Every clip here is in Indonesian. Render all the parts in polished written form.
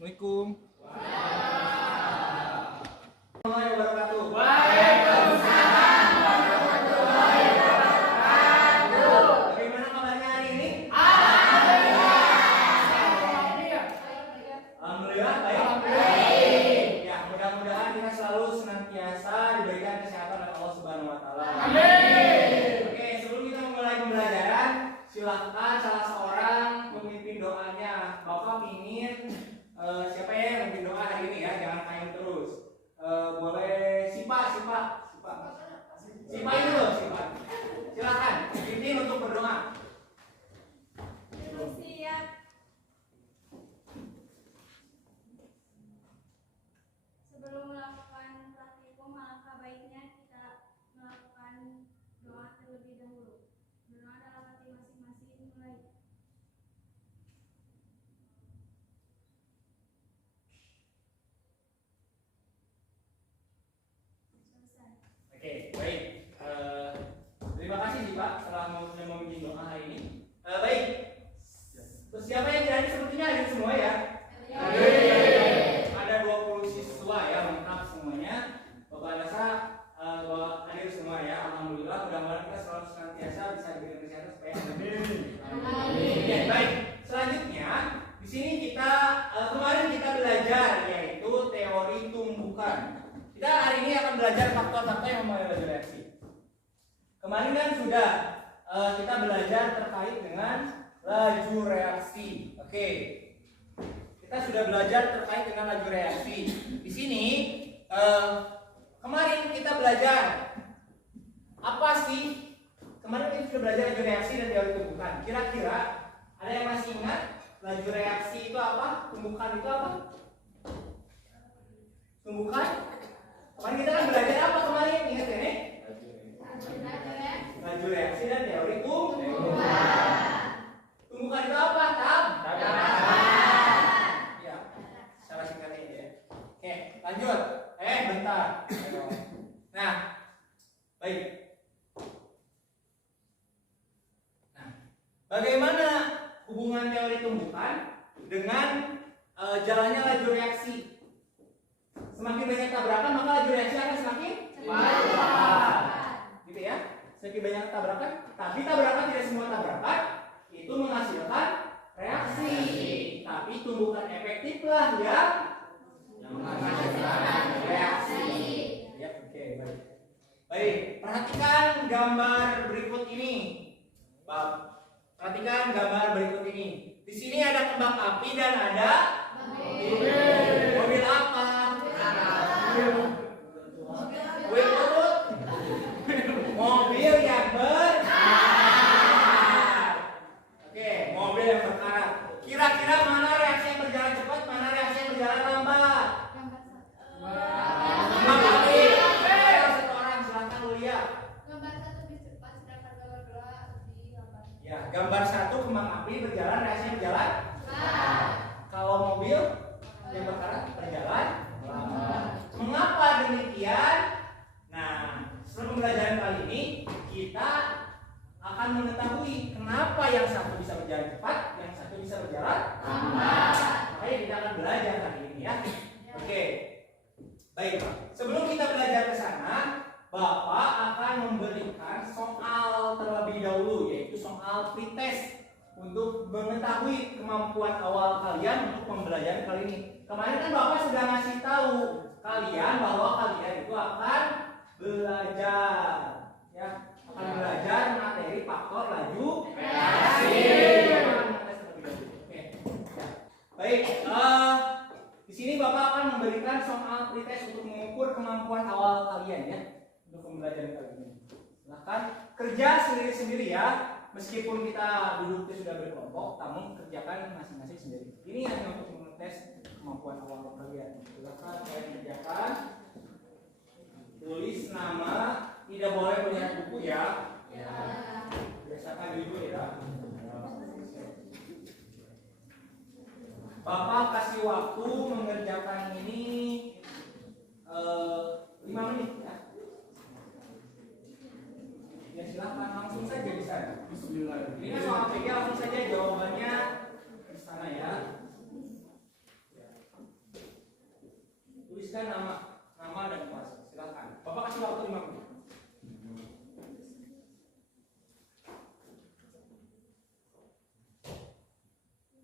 Assalamualaikum. Warahmatullahi wabarakatuh. Waalaikumsalam warahmatullahi wabarakatuh. Bagaimana kabarnya hari ini? Alhamdulillah baik. Ya, mudah-mudahan kita selalu senantiasa diberikan kesehatan oleh Allah Subhanahu wa taala. Amin. Oke, sebelum kita memulai pembelajaran, silakan salah seorang memimpin doanya. Bapak ingin siapa ya yang memimpin doa hari ini ya? Jangan main terus. Boleh Sipa ini loh, Sipa. Silakan, pimpin untuk berdoa. Siap. Sebelum melakukan praktikum, alangkah baiknya kita melakukan doa terlebih dahulu. Berdoa dalam hati masing-masing mulai. Selesai. Oke, baik. Terima kasih Sipa telah memimpin doa hari ini. Baik. Terus siapa yang tidak hadir sepertinya hadir semua ya? Ada 20 siswa ya, lengkap semuanya. Bapak rasa hadir semua ya. Alhamdulillah, mudah-mudahan kita selalu senantiasa bisa diberikan kesehatan supaya Oke, baik. Selanjutnya di sini kita kemarin kita belajar yaitu teori tumbukan. Kita hari ini akan belajar faktor-faktor yang mempengaruhi laju reaksi. Kemarin kan sudah kita belajar terkait dengan laju reaksi. Oke. Kita sudah belajar terkait dengan laju reaksi. Di sini kemarin kita belajar apa sih? Kemarin kita sudah belajar laju reaksi dan teori tumbukan. Kira-kira ada yang masih ingat laju reaksi itu apa? Tumbukan itu apa? Tumbukan? Kemarin kita kan belajar apa kemarin? Ingat ya nih? Laju reaksi dan teori tumbukan. Tumbukan itu apa? Ya, secara singkatnya ya. Oke, lanjut. Bentar. Nah, baik. Nah, bagaimana hubungan teori tumbukan dengan jalannya laju reaksi? Semakin banyak tabrakan, maka laju reaksi akan semakin cepat. Gitu ya. Semakin banyak tabrakan, tapi tabrakan tidak semua tabrakan itu menghasilkan reaksi. Tapi tumbukan efektiflah yang menghasilkan reaksi. Ya, oke, baik. Baik, perhatikan gambar berikut ini. Perhatikan gambar berikut ini. Di sini ada kembang api dan ada mobil apa? Mobil yang berkarat. Oke, mobil yang berkarat. Kira-kira mana reaksi yang berjalan cepat, mana reaksi yang berjalan lambat? Kembang api. Satu orang silakan Ulia. Gambar 1 lebih cepat, sedangkan gambar 2 lebih lambat. Ya, gambar 1 kembang api berjalan, reaksi yang berjalan cepat. Kalau mobil yang berkarat berjalan lambat. Mengapa demikian? Nah, setelah pembelajaran kali ini kita akan mengetahui kenapa yang satu bisa berjalan cepat, yang satu bisa berjalan lambat. Makanya kita akan belajar kali ini ya. Oke. Baik, sebelum kita belajar ke sana, Bapak akan memberikan soal terlebih dahulu, yaitu soal pretest untuk mengetahui kemampuan awal kalian untuk pembelajaran kali ini. Kemarin kan Bapak sudah ngasih tahu kalian bahwa kalian itu akan belajar, ya, akan belajar materi faktor laju reaksi. Oke, ya. Baik. Di sini Bapak akan memberikan soal pretest untuk mengukur kemampuan awal kalian ya untuk pembelajaran kali ini. Silahkan kerja sendiri-sendiri ya. Meskipun kita duduknya sudah berkelompok, namun kerjakan masing-masing sendiri. Ini hanya untuk mengetes kemampuan awal kalian. Silahkan kalian kerjakan. Tulis nama, tidak boleh melihat buku ya. Biasakan dulu ya. Bapak kasih waktu mengerjakan ini 5 menit ya. Ya silahkan langsung saja bisa. Bismillahirrahmanirrahim. Ini soal PG langsung saja jawabannya di sana ya. tuliskan nama dan kuasa. Silakan. Bapak kasih waktu 5 menit.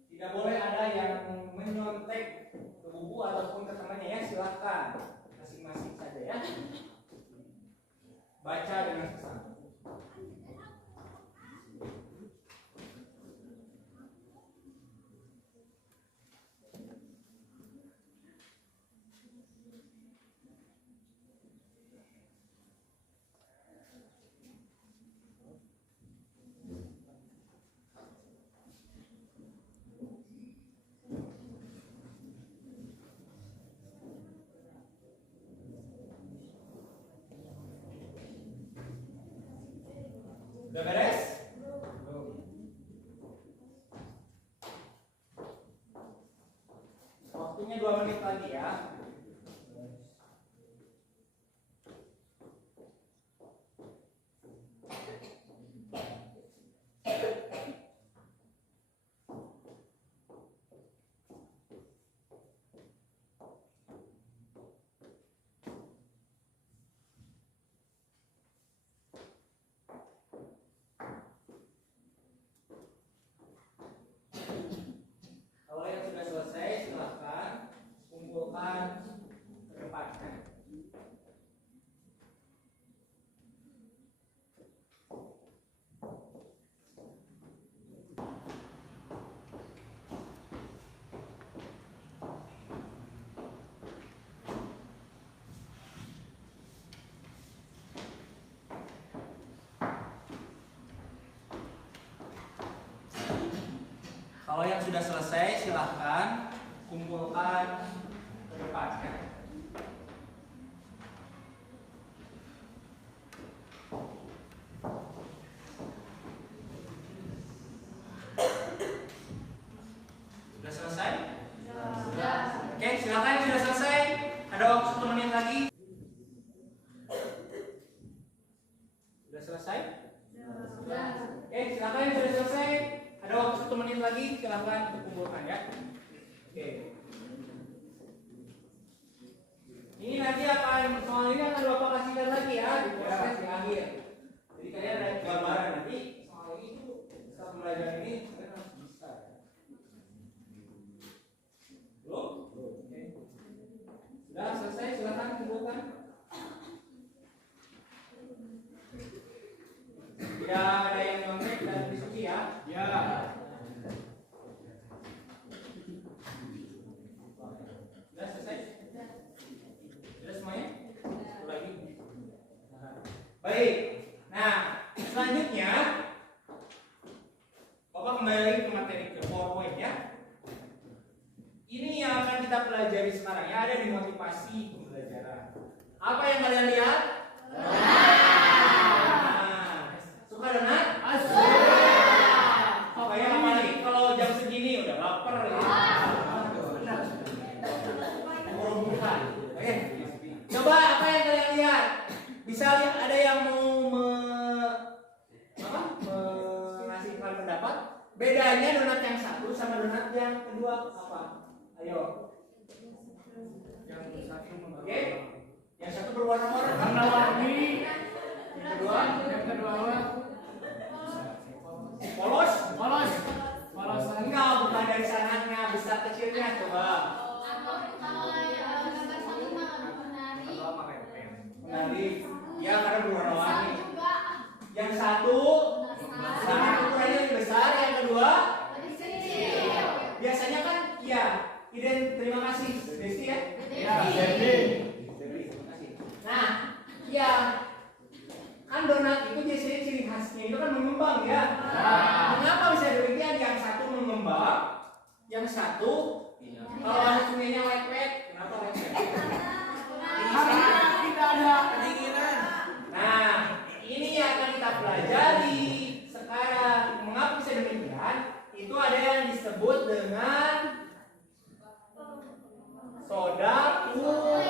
Tidak boleh ada yang menyontek ke buku ataupun ke temannya ya, silakan. Masing-masing saja ya. Baca dengan sesama. Udah beres? Waktunya 2 menit lagi ya. Kalau yang sudah selesai silahkan kumpulkan ke depannya. Kalau yang sudah selesai silahkan kumpulkan ke depannya. Sudah selesai? Sudah. Oke, silakan yang sudah selesai. Ada waktu 1 menit lagi. Sudah selesai? Sudah. Oke, silakan yang sudah selesai. Ada waktu 1 menit lagi, silakan dikumpulkan ya. Oke. Ini nanti soal ini akan Bapak kasihkan lagi ya di proses di akhir. Jadi kalian ada gambaran nanti soal ini tuh setelah pembelajaran ini kalian harus bisa. Belum? Oke. Sudah selesai, silakan kumpulkan. Tidak ada yang nyontek dan diskusi ya? Ya. Sudah selesai? Sudah semuanya? Satu lagi? Baik. Nah, selanjutnya Bapak kembali lagi ke materi ke PowerPoint ya. Ini yang akan kita pelajari sekarang ya, ada di motivasi pembelajaran. Apa yang kalian lihat? Suka donat? Oh, kayak apa lagi? Kalau jam segini udah lapar ya. Bukan. Oke. Coba apa yang kalian lihat? Bisa lihat ada yang mau mengasihkan pendapat? Bedanya donat yang satu sama donat yang kedua apa? Ayo. Yang satu oke. Yang satu berwarna-warni. Yang kedua polos? Enggak, bukan dari sananya, besar kecilnya coba. Menarik. Ya, karena berwarna-warni. Yang satu ukurannya lebih besar, yang kedua biasanya kan iya. Terima kasih, Desti ya. Ya, terima kasih. Nah, ya kan donat itu biasanya ciri khasnya itu kan mengembang ya. Mengapa bisa demikian? Yang satu mengembang, yang satu kalau hasilnya wet-wet, kenapa wet-wet? Karena tidak ada pendinginan. Nah, ini yang akan kita pelajari sekarang. Mengapa bisa demikian? Itu ada yang disebut dengan soda kue.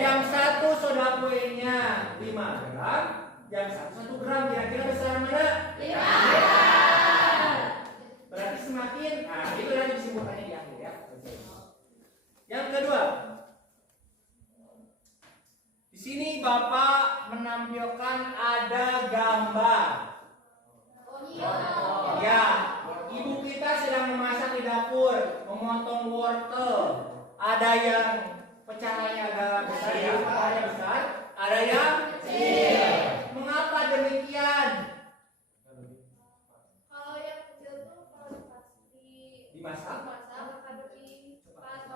Yang satu soda kuenya 5 gram, yang satu 1 gram. Kira-kira besar mana? 5 gram. Berarti semakin, nah itu nanti disimpulkannya di akhir ya. Yang kedua, Di sini Bapak menampilkan ada gambar. Ya, ibu kita sedang memasak di dapur, memotong wortel. Ada yang pecahannya agak besar, ya, pecahannya besar. Ada yang kecil. Mengapa demikian? Kalau yang kecil tuh kalau pasti Dimasak akan lebih cepat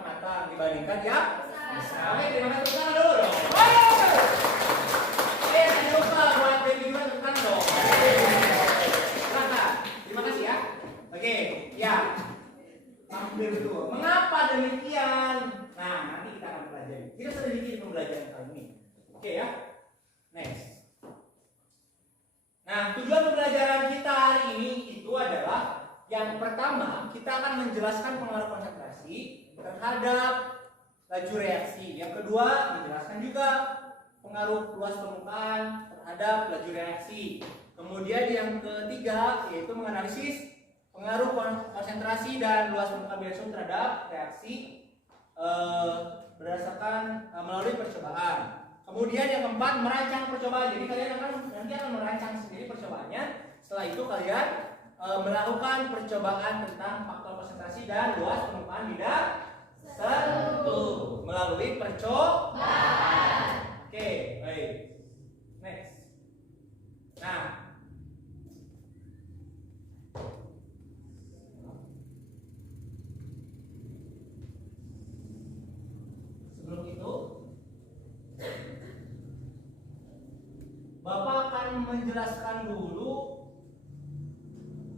matang dibandingkan yang besar. Oke, terima kasih, tepuk tangan dulu dong. Jangan lupa buat baby juga tepuk tangan dong. Silakan. Terima kasih ya. Oke, ya. Hampir betul. Mengapa demikian? Nah, nanti kita akan pelajari. Kita sedikit pembelajaran kali ini. Oke ya. Next. Nah, tujuan pembelajaran kita hari ini itu adalah yang pertama, kita akan menjelaskan pengaruh konsentrasi terhadap laju reaksi. Yang kedua, menjelaskan juga pengaruh luas permukaan terhadap laju reaksi. Kemudian yang ketiga yaitu menganalisis pengaruh konsentrasi dan luas permukaan biasum terhadap reaksi berdasarkan melalui percobaan. Kemudian yang keempat, merancang percobaan. Jadi kalian nanti akan merancang sendiri percobaannya. Setelah itu kalian melakukan percobaan tentang faktor konsentrasi dan luas permukaan bidang sentuh melalui percobaan. Oke, baik. Next. Nah, sebelum itu Bapak akan menjelaskan dulu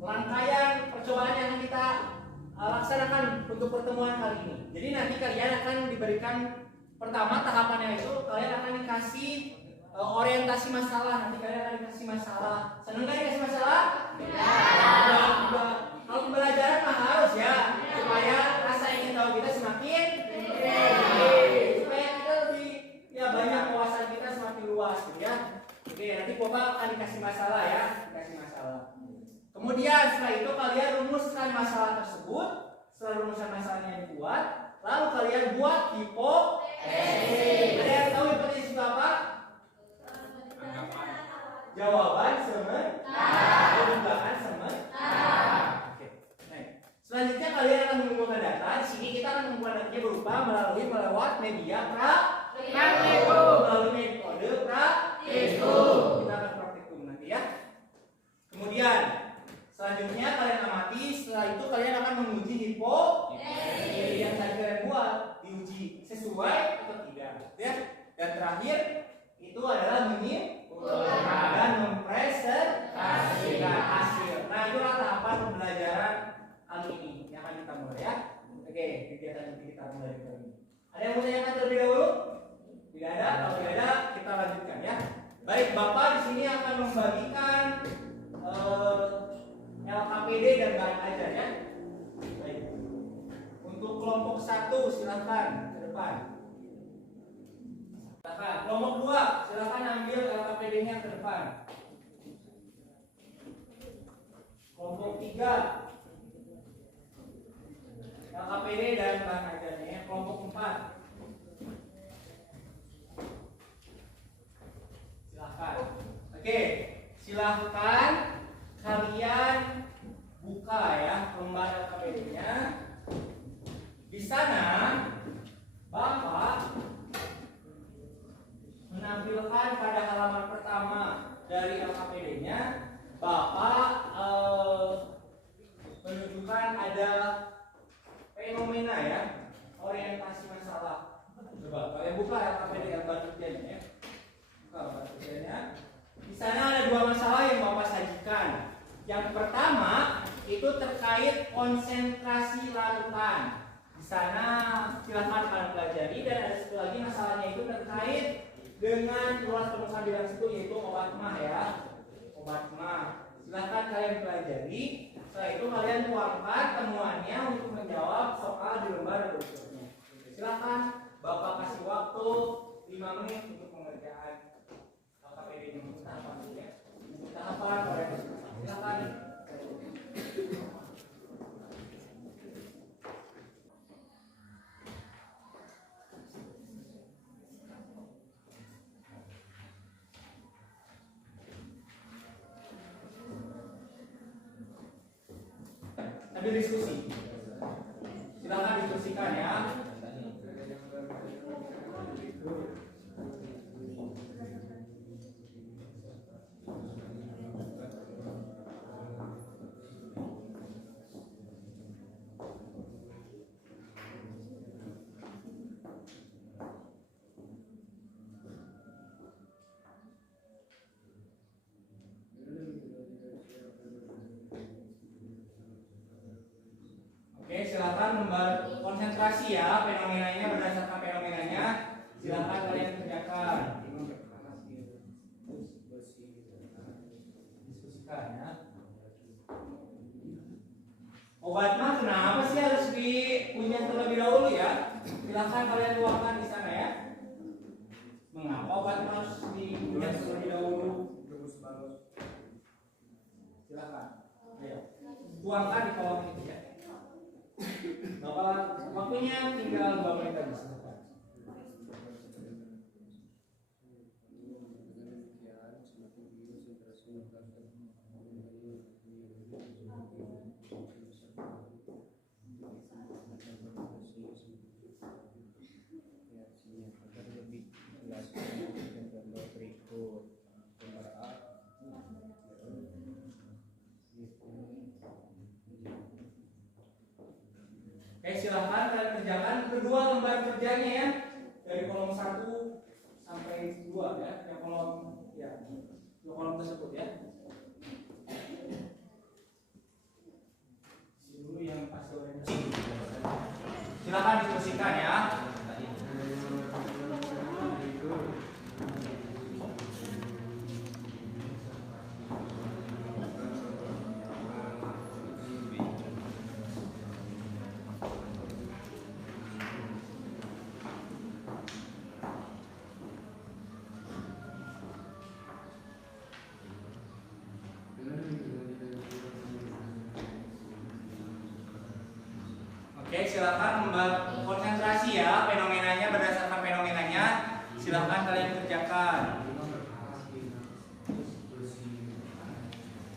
rangkaian percobaan yang kita laksanakan untuk pertemuan kali ini. Jadi nanti kalian akan diberikan pertama tahapannya itu kalian akan dikasih orientasi masalah. Nanti kalian akan dikasih masalah. Senang nggak dikasih masalah? Enggak. Kalau pembelajaran mah harus ya, supaya rasa ingin tahu kita semakin tinggi, supaya kita lebih banyak wawasan kita semakin luas, gitu ya. Oke, nanti Bapak akan dikasih masalah ya, dikasih masalah. Kemudian setelah itu kalian rumuskan masalah tersebut. Setelah rumusan masalahnya yang dibuat, lalu kalian buat hipotesis. Ada yang tahu hipotesis itu apa? Jawaban sementara. Dugaan sementara. Oke. Nah, selanjutnya kalian akan mengumpulkan data. Di sini kita akan mengumpulkan datanya berupa melewat media praktikum. Melalui metode praktikum. Kita akan praktikum nanti ya. Kemudian selanjutnya kalian amati, setelah itu kalian akan menguji hipotesis yang tadi kalian buat, diuji sesuai atau tidak, ya. Dan terakhir itu adalah menyimpulkan dan mempresentasikan hasil. Nah, itulah tahapan pembelajaran kali ini yang akan kita mulai ya. Oke, kegiatan yang kita mulai kali ini. Ada yang mau tanyakan terlebih dahulu? Tidak ada. Kalau tidak ada, kita lanjutkan ya. Baik, Bapak di sini akan membagikan LKPD dan bahan ajarnya. Baik. Untuk kelompok 1 silakan ke depan. Silakan. Kelompok 2 silakan ambil LKPD-nya ke depan. Kelompok 3 LKPD dan bahan ajarnya. Kelompok 4 silakan. Oke, silakan kalian buka ya lembar LKPD-nya. Di sana Bapak menampilkan pada halaman pertama dari LKPD-nya, Bapak menunjukkan ada fenomena ya, orientasi masalah. Coba kalian buka LKPD yang baru ya. Buka lembar kerjanya. Di sana ada 2 masalah yang Bapak sajikan. Yang pertama itu terkait konsentrasi larutan. Di sana silakan kalian pelajari, dan ada satu lagi masalahnya itu terkait dengan luas permukaan bidang sentuh yaitu obat mah ya. Obat mah. Silakan kalian pelajari. Setelah itu kalian tuangkan temuannya untuk menjawab soal di lembar berikutnya. Silakan Bapak kasih waktu 5 menit untuk pengerjaan LKPD-nya untuk tahapan ya. Tahapan orientasi. Silakan. Sambil diskusi. Silakan diskusikan ya. Oke, silakan konsentrasi ya fenomenanya berdasarkan fenomenanya. Silakan kalian kerjakan. Diskusikan ya. Obat mah kenapa sih harus dipunya terlebih dahulu ya? Silakan kalian tuangkan di sana ya. Mengapa obat mah harus dipunya terlebih dahulu? Silakan. Ayo. Tuangkan di kolom itu ya. Bapak, waktunya tinggal 2 menit lagi. Silakan. Oke, silahkan kalian kerjakan kedua lembar kerjanya ya, dari kolom 1 sampai 2 ya, yang kolom ya, 2 kolom tersebut ya. Isi dulu yang pasti orientasi. Silahkan diskusikan ya. Oke, silakan konsentrasi ya fenomenanya berdasarkan fenomenanya. Silakan kalian kerjakan.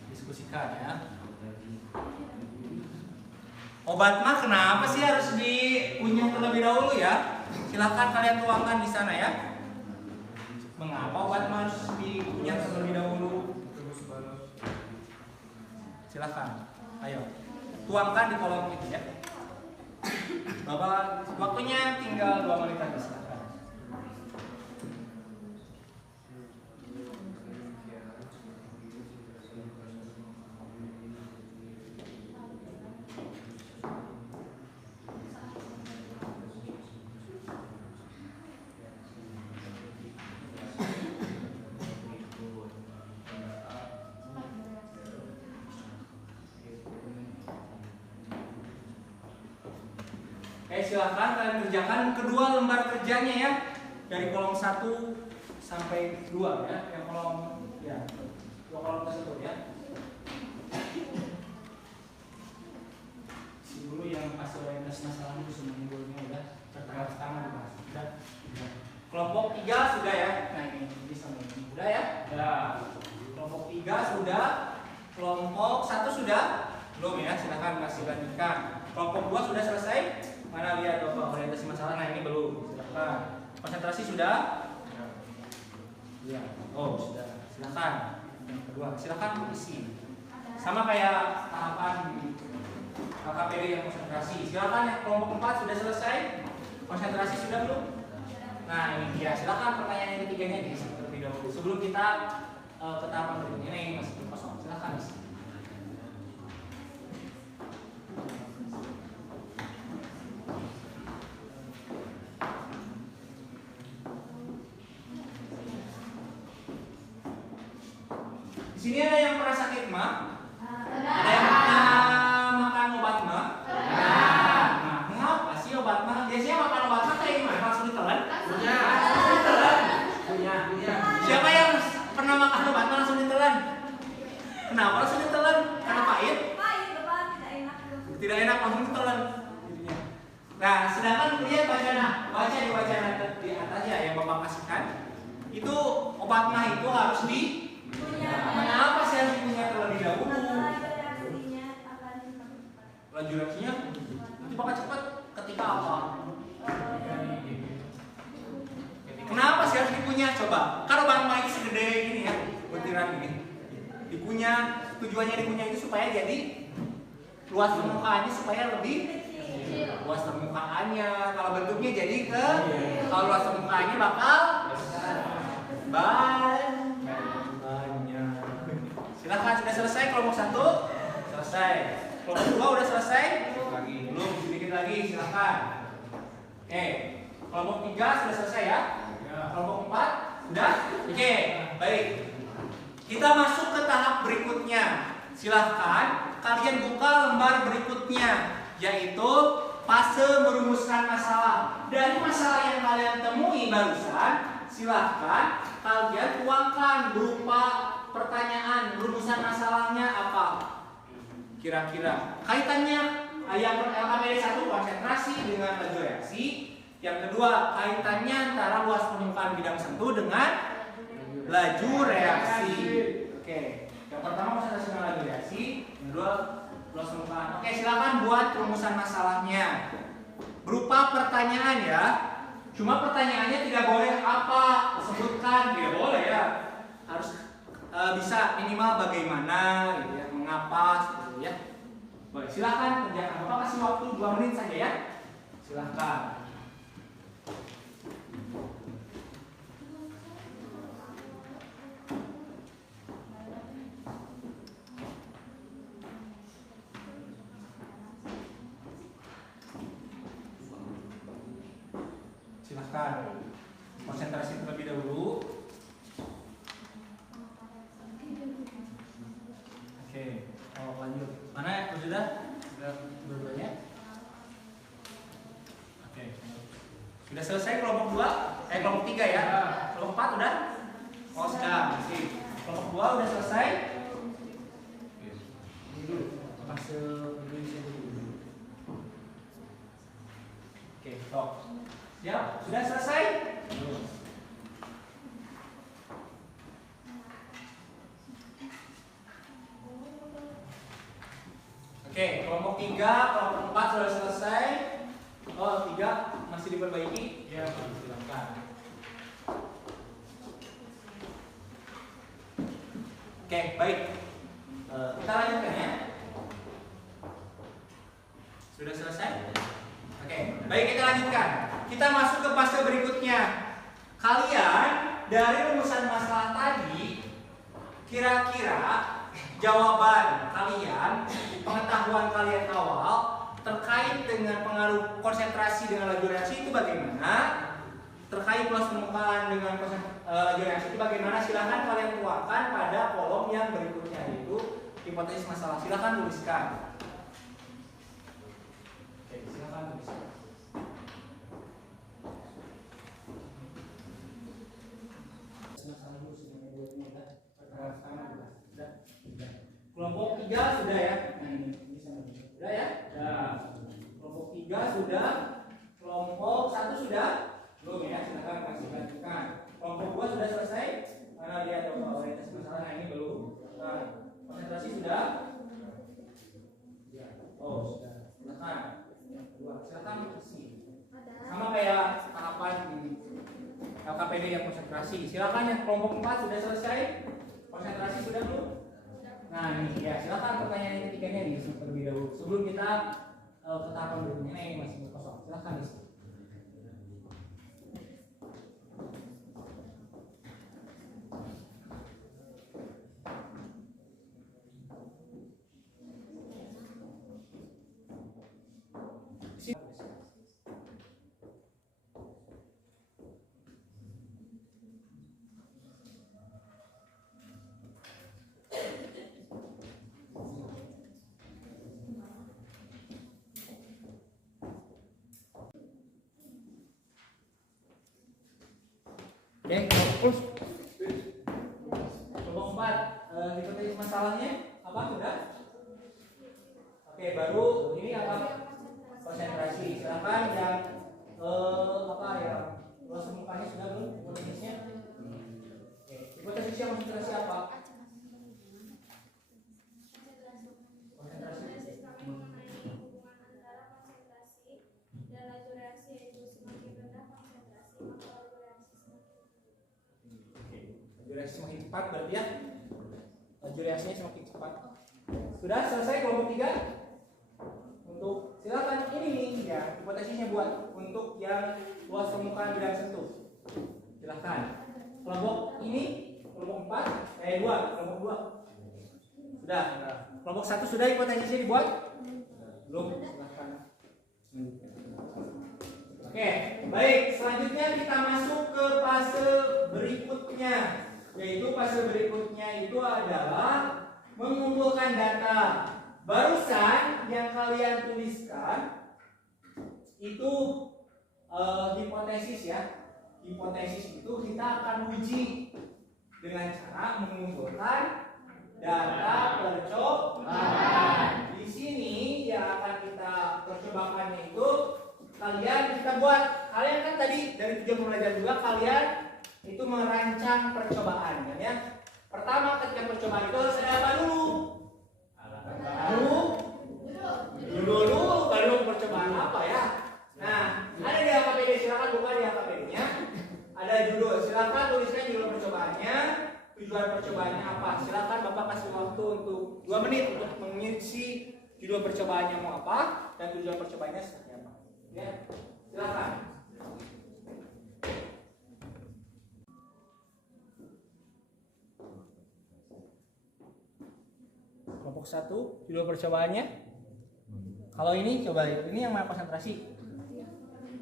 Diskusikan ya. Obat mah kenapa sih harus dipunya terlebih dahulu ya? Silakan kalian tuangkan di sana ya. Mengapa obat mah harus dipunya terlebih dahulu? Silakan. Ayo. Tuangkan di kolom itu ya. Bapak, waktunya tinggal 2 menit lagi, silakan. Oke, silakan kalian kerjakan kedua lembar kerjanya ya, dari kolom 1 sampai 2 ya, yang kolom ya, 2 kolom tersebut ya. Isi dulu yang pasti orientasi masalah itu seminggunya udah pertama dibahas. Udah. Kelompok 3 sudah ya. Nah ini bisa ini udah ya. Ya. Kelompok 3 sudah. Kelompok 1 sudah. Belum ya, silakan masih lanjutkan. Kelompok 2 sudah selesai. Mana lihat Bapak orientasi masalah? Nah ini belum. Silakan. Konsentrasi sudah? Ya. Oh sudah. Silakan. Yang kedua, silakan isi. Sama kayak tahapan di KKPD yang konsentrasi. Silakan yang kelompok 4 sudah selesai. Konsentrasi sudah belum? Nah ini dia. Silakan pertanyaan yang ketiganya diisi terlebih dahulu. Sebelum kita ke tahapan berikutnya ini masih kosong. Silakan isi. Di sini ada yang pernah sakit mah? Ada yang pernah makan obat mah? Nah, mengapa sih obat mah? Biasanya makan obat mah kayak gimana? Langsung ditelan? Punya. Siapa yang pernah makan obat mah langsung ditelan? Kenapa langsung ditelan? Karena pahit? Pahit, Bapak, tidak enak. Tidak enak langsung ditelan. Nah, sedangkan lihat baca di atasnya yang Bapak kasihkan. Itu obat mah itu harus Kenapa sih harus punya terlebih dahulu? Laju reaksinya nanti bakal cepat ketika apa? Kenapa sih harus dikunyah? Coba, kalau bahan ini segede ini ya, butiran ini, dikunyah, tujuannya dikunyah itu supaya jadi luas permukaannya supaya lebih luas permukaannya. Kalau bentuknya jadi kalau luas permukaannya bakal banyak. Silahkan, sudah selesai kelompok 1? Selesai. Kelompok 2 udah selesai? Belum, sedikit lagi, silahkan. Oke, kelompok 3 sudah selesai ya? Kelompok 4 sudah? Oke, baik. Kita masuk ke tahap berikutnya. Silahkan kalian buka lembar berikutnya, yaitu fase merumuskan masalah. Dari masalah yang kalian temui barusan, silahkan kalian tuangkan berupa pertanyaan. Rumusan masalahnya apa? Kira-kira kaitannya yang LKPD 1 konsentrasi dengan laju reaksi. Yang kedua, kaitannya antara luas permukaan bidang sentuh dengan laju reaksi. Oke, yang pertama konsentrasi dengan laju reaksi, yang kedua luas permukaan. Oke, silakan buat rumusan masalahnya berupa pertanyaan ya. Cuma pertanyaannya tidak boleh apa sebutkan, tidak boleh ya. Harus bisa minimal bagaimana, gitu ya, mengapa, seperti ya. Boleh, silakan kerjakan. Bapak kasih waktu 2 menit saja ya. Silakan. Silahkan konsentrasi terlebih dahulu. Oke, lanjut. Mana sudah dua-duanya? Oke. Sudah selesai kelompok 2? Kelompok 3 ya? Kelompok 4 udah? Oh sudah, masih. Kelompok 2 udah selesai? Fase Indonesia dulu. Oke, stop. Siap? Sudah selesai? Belum. Oke, kelompok 3, kelompok 4 sudah selesai. Oh, 3 masih diperbaiki? Ya, silakan. Oke, baik. Kita lanjutkan ya. Sudah selesai? Oke, baik, kita lanjutkan. Kita masuk ke fase berikutnya. Kalian dari rumusan masalah tadi, kira-kira jawaban kalian, pengetahuan kalian awal terkait dengan pengaruh konsentrasi dengan laju reaksi itu bagaimana? Terkait luas permukaan dengan laju reaksi itu bagaimana? Silahkan kalian tuangkan pada kolom yang berikutnya, yaitu hipotesis masalah. Silahkan tuliskan. Oke, silahkan tuliskan. Kelompok 3 sudah ya? Sudah ya? Kelompok 3 sudah. Kelompok 1 sudah? Belum ya? Silakan masih lanjutkan. Kelompok 2 sudah selesai? Karena dia coba orientasi masalah, nah ini belum. Nah, konsentrasi sudah? Oh, sudah. Silakan. Silakan isi. Sama kayak tahapan LKPD yang konsentrasi. Silakan yang kelompok 4 sudah selesai? Konsentrasi sudah belum? Nah ini ya, silakan pertanyaan yang ketiganya di terlebih dahulu sebelum kita ke tahapan berikutnya. Ini masih kosong, silakan isi. Oke, kelompok 4 hipotesis masalahnya apa sudah? Oke, baru ini apa? Konsentrasi. Silakan yang apa ya? Luas permukaannya sudah belum? Hipotesisnya? Oke, hipotesisnya konsentrasi apa? Konsentrasi cepat berarti ya. Laju reaksinya semakin cepat. Sudah selesai kelompok 3? Untuk silakan ini ya hipotesisnya buat untuk yang luas permukaan bidang sentuh. Silakan. Kelompok ini kelompok 4, 2, kelompok 2. Sudah. Kelompok 1 sudah hipotesisnya dibuat? Belum. Silakan. Oke, baik. Selanjutnya kita masuk ke fase berikutnya. Yaitu fase berikutnya itu adalah mengumpulkan data. Barusan yang kalian tuliskan itu hipotesis ya. Hipotesis itu kita akan uji dengan cara mengumpulkan data percobaan. Di sini yang akan kita percobakannya itu kalian kita buat. Kalian kan tadi dari tujuan pembelajaran juga kalian itu merancang percobaan kan ya. Pertama ketika percobaan itu harus ada apa dulu? Judul dulu baru percobaan apa ya. Nah, ada di AKPD, silakan buka di AKPD-nya. Ada judul, silakan tuliskan judul percobaannya, tujuan percobaannya apa. Silakan Bapak kasih waktu untuk 2 menit untuk mengisi judul percobaannya mau apa dan tujuan percobaannya seperti apa. Ya, silakan. Kelompok 1 judul percobaannya. Kalau ini coba ini yang mana konsentrasi.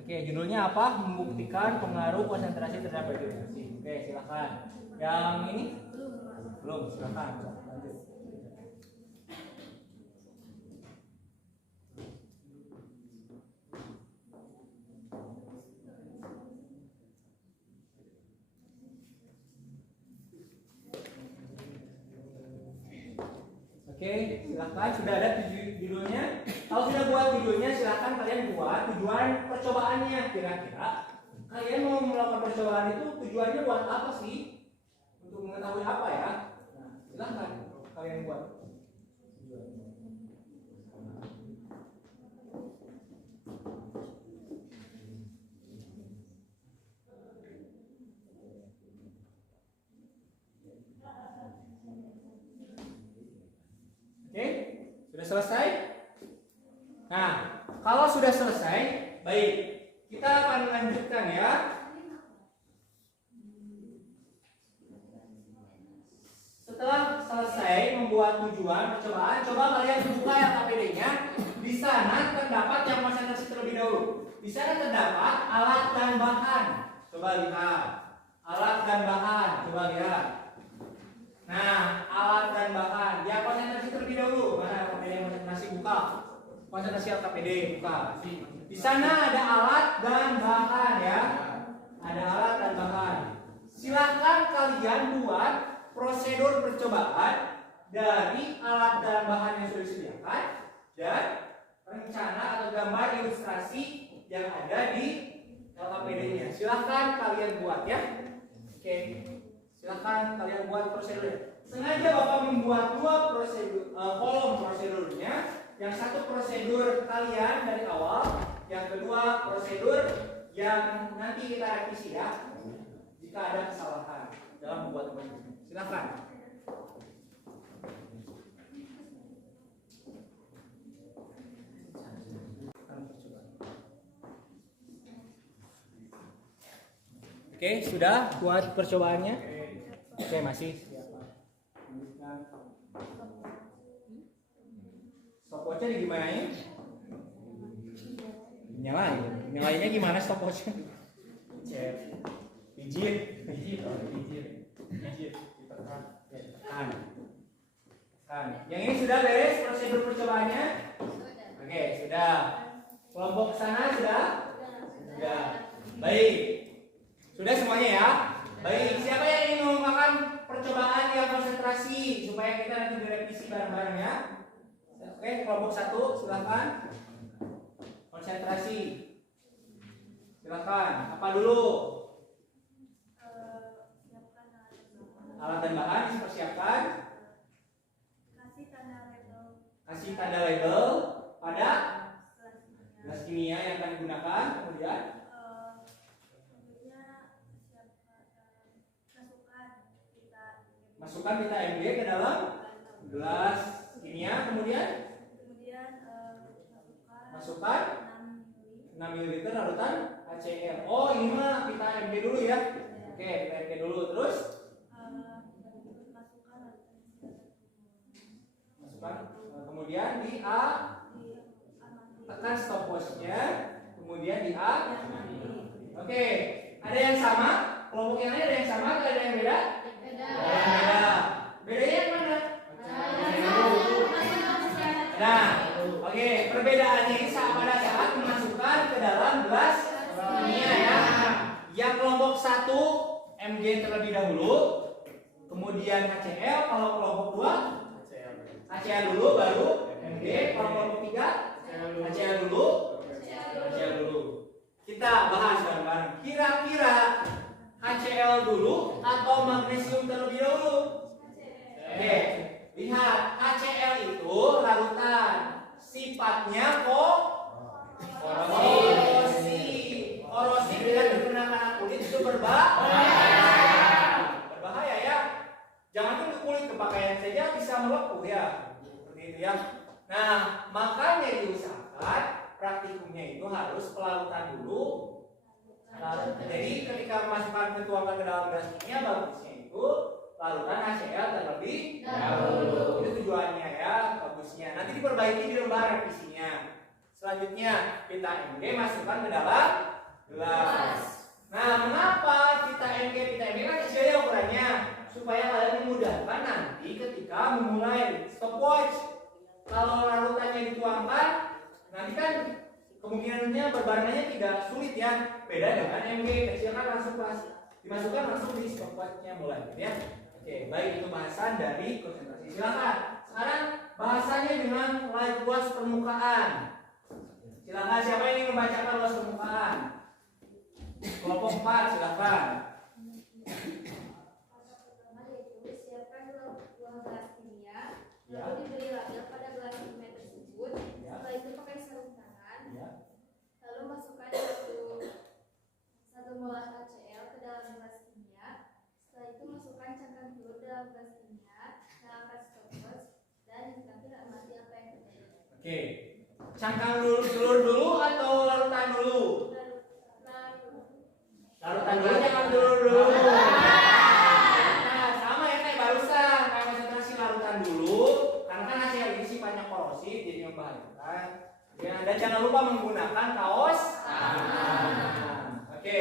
Oke, judulnya apa? Membuktikan pengaruh konsentrasi terhadap regenerasi. Oke, silakan. Yang ini belum, silakan. Lanjut. Oke, silakan. Sudah ada judulnya. Kalau sudah buat judulnya, silakan kalian buat tujuan percobaannya. Kira-kira kalian mau melakukan percobaan itu tujuannya buat apa sih? Untuk mengetahui apa ya? Nah, silakan kalian buat. Oke, sudah selesai? Nah, kalau sudah selesai, baik, kita akan melanjutkan ya. Setelah selesai membuat tujuan percobaan, coba kalian buka ya KPD-nya. Di sana terdapat yang konsentrasi terlebih dahulu. Di sana terdapat alat dan bahan. Coba lihat. Alat dan bahan, coba lihat. Nah, alat dan bahan. Ya konsentrasi terlebih dahulu. Mana KPD yang konsentrasi buka? Konsentrasi KPD buka. Di sana ada alat dan bahan ya. Ada alat dan bahan. Silahkan kalian buat prosedur percobaan dari alat dan bahan yang sudah disediakan dan rencana atau gambar ilustrasi yang ada di LKPD-nya. Silahkan kalian buat ya. Oke, silahkan kalian buat prosedur. Sengaja Bapak membuat 2 prosedur kolom prosedurnya. Yang satu prosedur kalian dari awal, yang kedua prosedur yang nanti kita revisi ya. Jika ada kesalahan dalam membuat prosedur. Silakan. Oke, sudah buat percobaannya? Oke, masih. Stopwatchnya digimanain? Nyalain. Nyalainnya gimana stopwatchnya? Pijit. Tekan. Yang ini sudah beres prosedur percobaannya? Oke, sudah. Kelompok sana sudah? Sudah. Baik. Sudah semuanya ya? Baik. Siapa yang ingin mengungkapkan percobaan yang konsentrasi supaya kita nanti direvisi bareng-bareng ya? Oke, kelompok 1 silakan. Konsentrasi. Silakan. Apa dulu? Alat dan bahan dipersiapkan. Kasih tanda label pada gelas kimia yang akan digunakan. Kemudian Masukkan pita Mg ke dalam gelas kimia, kemudian masukkan 6 ml larutan HCl. Oh, ini mah pita Mg dulu ya. Oke, pita Mg dulu. Terus masukkan, kemudian di A tekan stopwatch-nya, kemudian di A. Oke, ada yang sama? Kelompok yang lain ada yang sama atau ada yang beda? Beda. Bedanya yang mana? Nah, oke, perbedaannya ini pada saat memasukkan ke dalam gelas kimia ya. Yang kelompok 1 Mg terlebih dahulu, kemudian HCl. Kalau kelompok 2 HCl dulu baru Mg. Kalau kelompok 3 HCl dulu. HCl dulu. Kita bahas bareng-bareng. Kira-kira HCl dulu atau magnesium terlebih dahulu? Oke, lihat HCl itu larutan, sifatnya korosi. Korosi bila terkena kulit itu berbahaya ya. Jangan tunggu kulit ke pakaian saja bisa melepuh ya, seperti itu ya. Nah, makanya diusahakan praktikumnya itu harus pelarutan dulu. Jadi ketika masukkan ke tuangkan ke dalam gelas kimia, bagusnya itu larutan HCl terlebih dahulu. Itu tujuannya ya, bagusnya. Nanti diperbaiki di lembar revisinya. Selanjutnya pita Mg masukkan ke dalam gelas. Nah, mengapa pita Mg? Pita Mg kan kecil ya ukurannya, supaya kalian memudahkan nanti ketika memulai stopwatch. Kalau larutannya dituangkan, nanti kan kemungkinannya berbarengannya tidak sulit ya. Beda dengan Mg, kecil kan langsung pas dimasukkan langsung di stopwatch-nya mulai gitu ya. Oke, baik, itu bahasan dari konsentrasi. Silakan. Sekarang bahasanya dengan light luas permukaan. Silakan, siapa yang ingin membacakan luas permukaan? Kelompok 4, silakan. Pertama yaitu siapkan dua gelas kimia, Ya. lalu diberi label pada gelas kimia tersebut. Ya. Setelah itu pakai sarung tangan, Ya. lalu masukkan satu molar HCl ke dalam gelas kimia. Setelah itu masukkan cangkang telur dalam gelas kimia, nyalakan stopwatch dan nikmati amati apa yang terjadi. Oke. Cangkang telur dulu atau larutan dulu? Larutan dulu, jangan telur dulu. Nah, sama ya kayak barusan, kayak konsentrasi larutan dulu. Karena kan HCl ini sifatnya korosif, jadi membahayakan. Ya, dan jangan lupa menggunakan kaos tangan. Oke,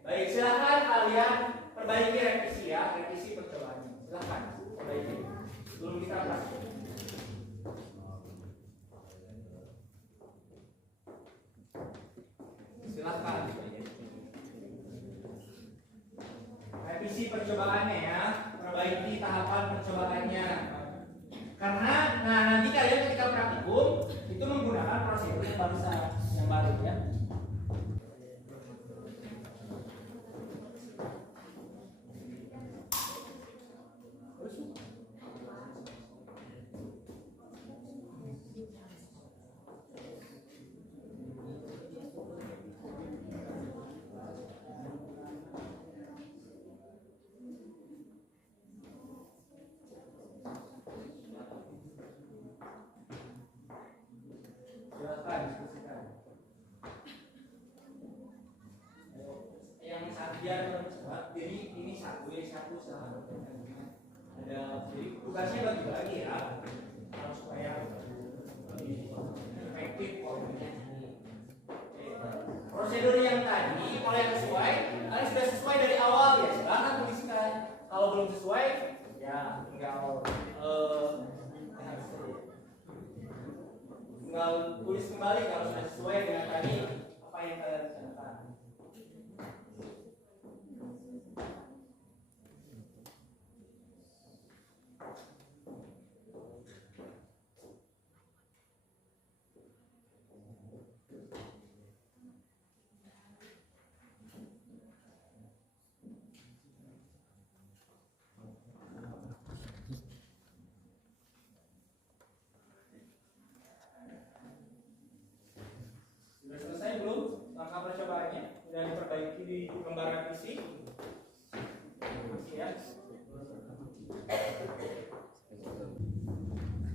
baik, silakan kalian perbaiki revisi ya, revisi percobaannya. Silakan perbaiki sebelum kita praktik. Silakan. Revisi percobaannya ya, perbaiki tahapan percobaannya. Karena nanti kalian ketika praktikum itu menggunakan prosedur yang baru ya. Silakan diskusikan. Yang biar cepat. Jadi ini satu silakan. Ada jadi tugasnya bagi-bagi ya. Harus supaya lebih efektif pokoknya. Prosedur yang tadi kalau yang sesuai, kalian sudah sesuai dari awal ya silakan tuliskan. Kalau belum sesuai ya tinggal tulis kembali kalau sudah sesuai dengan tadi apa yang kalian rencanakan. Sudah selesai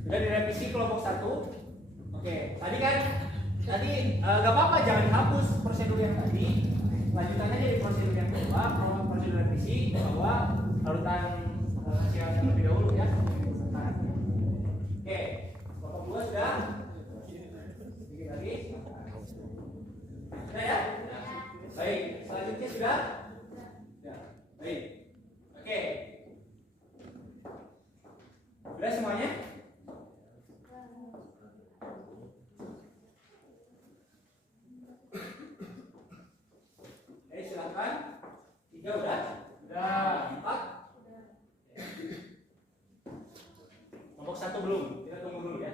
Sudah direvisi kelompok 1. Oke, tadi nggak apa-apa, jangan dihapus prosedur yang tadi. Lanjutannya jadi prosedur yang kedua, prosedur revisi bahwa larutan hasil terlebih dahulu ya. Oke, kelompok 2 sudah. Sedikit lagi. Sudah ya? Baik, selanjutnya sudah. Ya, baik. Oke. Sudah semuanya? Silakan. 3 udah? Udah. 4? Kelompok 1 belum. Kita tunggu dulu ya.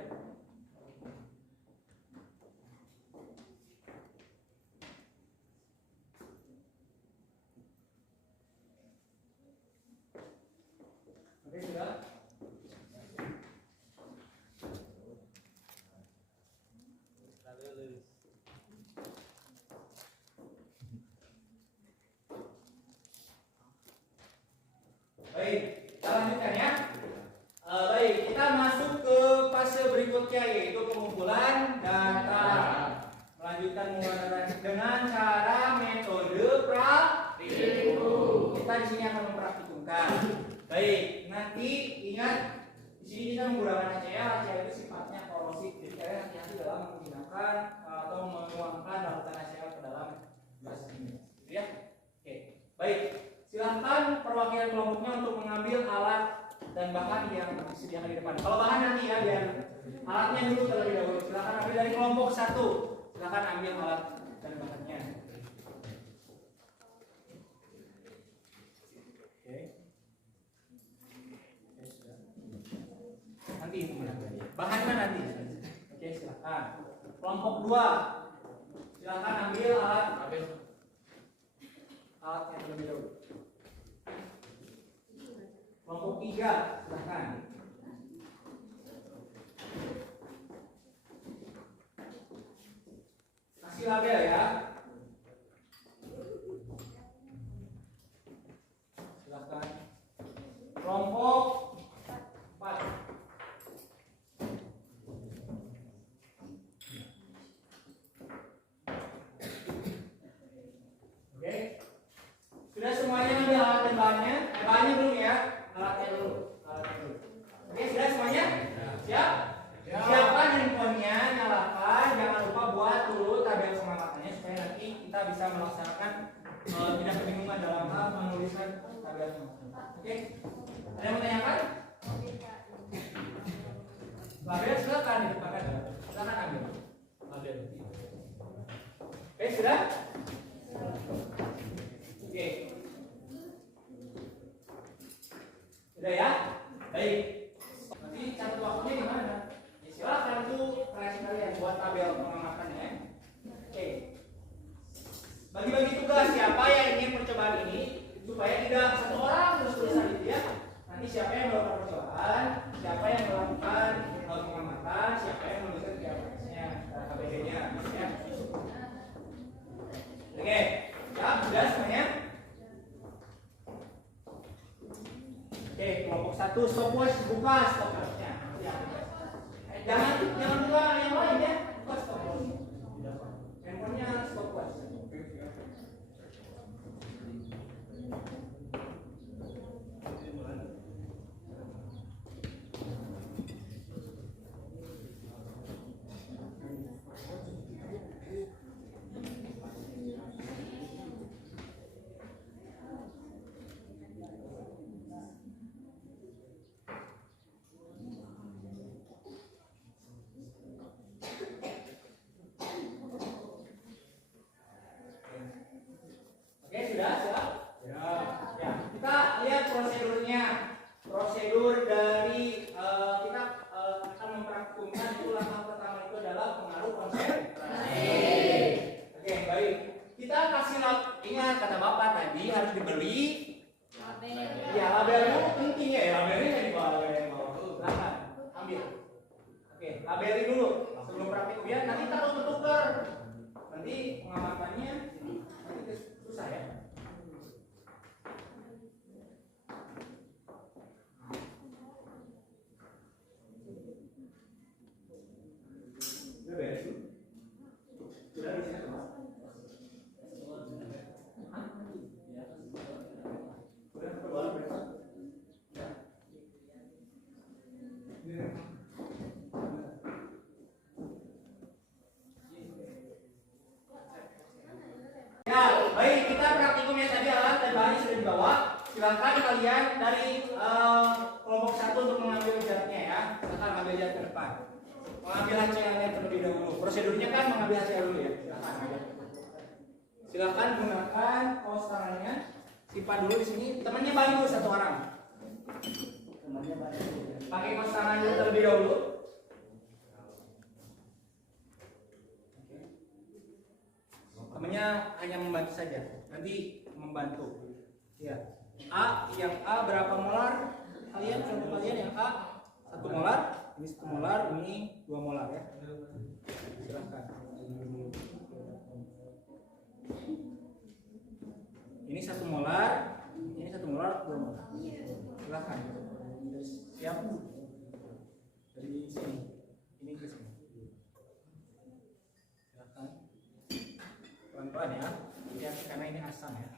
Oke, sudah. Baik, kita lanjutkan ya. Baik, kita masuk ke fase berikutnya yaitu pengumpulan data. Melanjutkan pengumpulan dengan cara metode praktikum. Kita di sini akan mempraktikumkan. Baik, nanti ingat di sini kita menggunakan HCl. HCl itu sifatnya korosif. Jadi kalian hati-hati dalam menggunakan atau menuangkan larutan HCl ke dalam gelas ini. Gitu ya. Oke, baik. Silahkan perwakilan kelompoknya untuk mengambil alat dan bahan yang disediakan di depan. Kalau bahan nanti ya, biar alatnya dulu terlebih dahulu. Silahkan ambil dari kelompok 1. Silahkan ambil alat dan bahannya. Oke. Sudah. Nanti bahannya nanti. Oke, silahkan. Kelompok 2. Silahkan ambil alat yang terlebih dahulu. Kelompok 3, silahkan. Kasih label ya. Silahkan. Kelompok 4. Oke. Sudah semuanya ambil alat dan bahannya? Bahannya dulu ya. Alatnya dulu. Oke, sudah semuanya? Siap? Siapkan handphonenya, nyalakan. Jangan lupa buat dulu tabel pengamatannya supaya nanti kita bisa melaksanakan tidak kebingungan dalam hal menuliskan tabel pengamatannya. Oke? Ada yang mau tanyakan? Label silakan di depan ada. Silakan ambil. Label. Oke, sudah? Oke. Sudah ya? Baik. Nanti catat waktunya gimana? Ya silakan tuh kalian buat tabel pengamatannya. Oke. Bagi-bagi tugas siapa yang ingin percobaan ini supaya tidak satu orang terus-terusan itu ya. Nanti siapa yang melakukan percobaan, siapa yang melakukan pengamatan, siapa yang menuliskan KPS-nya, KPD-nya, ya. Oke. Siap? Sudah semuanya? Oke, kelompok 1 stopwatch buka stopwatchnya. Jangan buka yang lain ya, buka stopwatch. Handphonenya stopwatch. Prosedur dari kita akan mempraktikumkan itu langkah pertama itu adalah pengaruh konsentrasi. Oke, baik. Kita kasih ingat kata Bapak tadi harus dibeli label. Ya, labelnya penting ya, labelnya yang di bawah silakan ambil. Oke, labelin dulu sebelum praktikum ya. Nanti takut ketukar. Nanti pengamatannya nanti susah ya. baik, kita praktikumnya tadi alat dan bahannya sudah dibawa. Silakan kalian dari kelompok 1 untuk mengambil jaraknya ya. Silakan mengambil jarak ke depan. Mengambil HCL-nya terlebih dahulu. Prosedurnya kan mengambil HCL dulu ya. Silakan gunakan kaos tangannya. Simpan dulu di sini. Temannya bantu satu orang. Temannya bantu. Pakai kaos tangan dulu terlebih dahulu. Temannya hanya membantu saja. Nanti membantu. Ya. Yang A berapa molar? Kalian contoh kalian yang A 1 molar, ini 1 molar, ini 2 molar ya. Silahkan. Ini 1 molar, ini 1 molar, 2 molar. Silahkan. Siap? Dari sini, ini ke sini. Silahkan. Pelan-pelan ya. Hati-hati karena ini asam ya.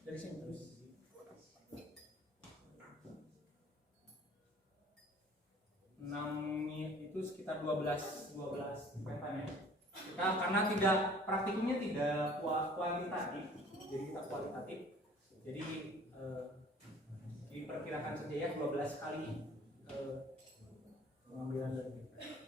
Dari sini terus. Itu sekitar 12 petan ya. Kita karena tidak praktikumnya tidak kuantitatif, jadi kita kualitatif. Jadi diperkirakan saja ya 12 kali pengambilan dari kita.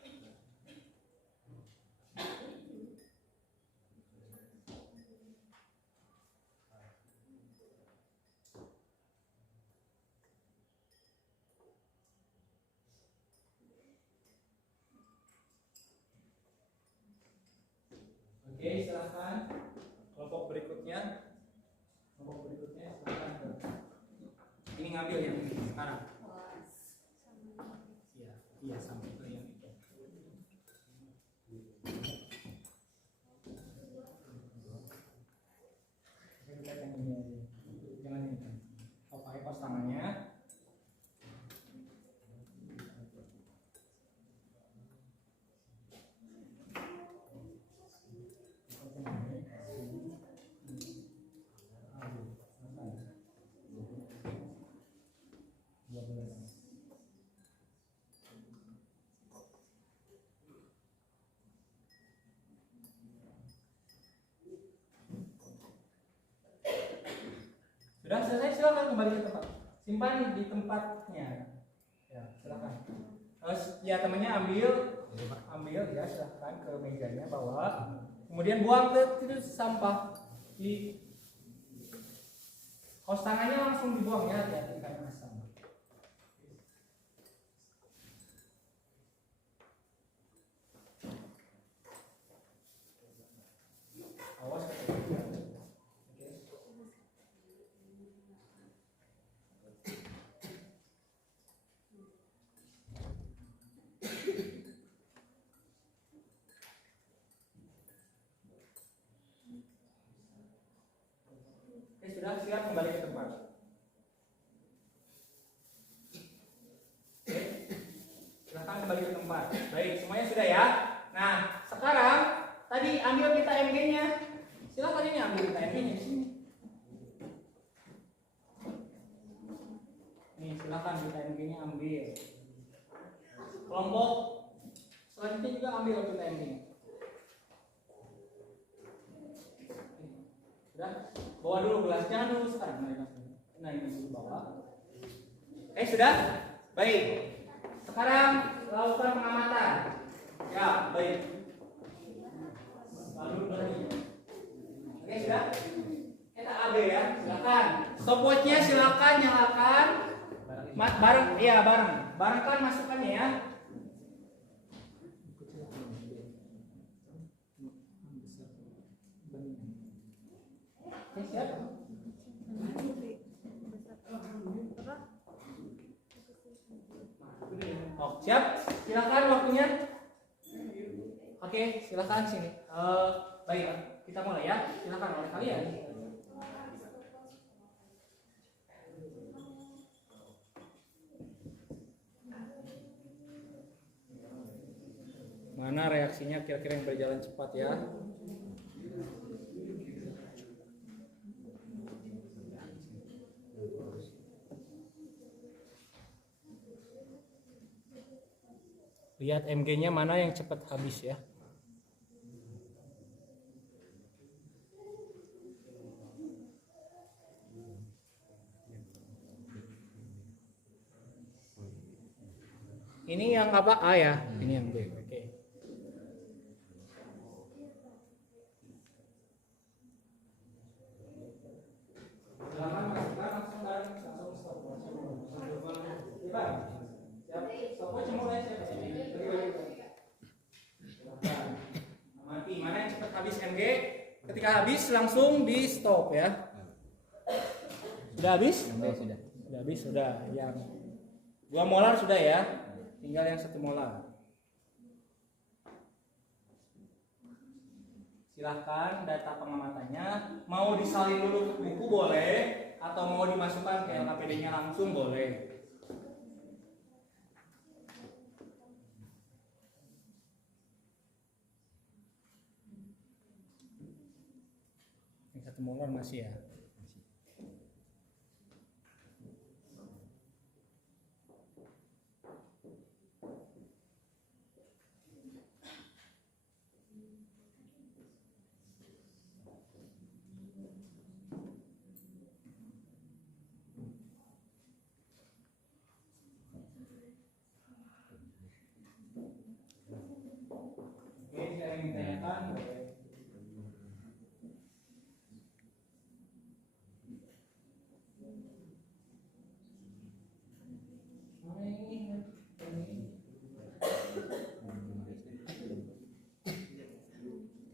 Oke, silahkan kelompok berikutnya silahkan. Ini ngambil yang ini sekarang. Iya sama itu yang itu. Jangan ini. Pakai kaos tangannya. Sudah selesai, silakan kembali ke tempat. Simpan di tempatnya. Ya, silakan. Terus ya temannya ambil ya, silakan ke mejanya bawa. Kemudian buang ke itu sampah di kaos tangannya langsung dibuang ya, hati-hati karena asam. Awas ketika sudah siap kembali ke tempat. Oke, silahkan kembali ke tempat. Baik, semuanya sudah ya. Nah, sekarang tadi ambil pita MG-nya. Silakan ini ambil pita MG-nya di sini. Nih, silakan pita MG-nya ambil. Kelompok selanjutnya juga ambil pita MG-nya. Sudah? Bawa dulu gelas, jangan dulu sekarang. Nah ini dulu bawa. Sudah? Baik. Sekarang lakukan pengamatan. Ya, baik. Lalu lagi. Sudah? Kita AB ya, silakan. Stopwatch-nya silakan nyalakan. Bareng, iya bareng. Bareng kan masukannya ya. Siap? Oh, siap? Silakan waktunya. Oke, silakan sini. Baik, kita mulai ya. Silakan oleh kalian. Mana reaksinya kira-kira yang berjalan cepat ya? Lihat MG-nya mana yang cepat habis ya. Ini yang apa? A ya. Ini yang B. Oke. Silakan masukkan langsung dan langsung stop. Siap. Stopwatch mulai siap. Mati. Mana yang cepat habis MG? Ketika habis langsung di stop ya. Sudah habis? Sudah. Sudah habis, sudah. Yang 2 molar sudah ya. Tinggal yang 1 molar. Silahkan data pengamatannya. Mau disalin dulu ke buku boleh, atau mau dimasukkan ke LKPD-nya langsung boleh. Yang 1 molar masih ya. Oke, jika ingin ditanyakan boleh.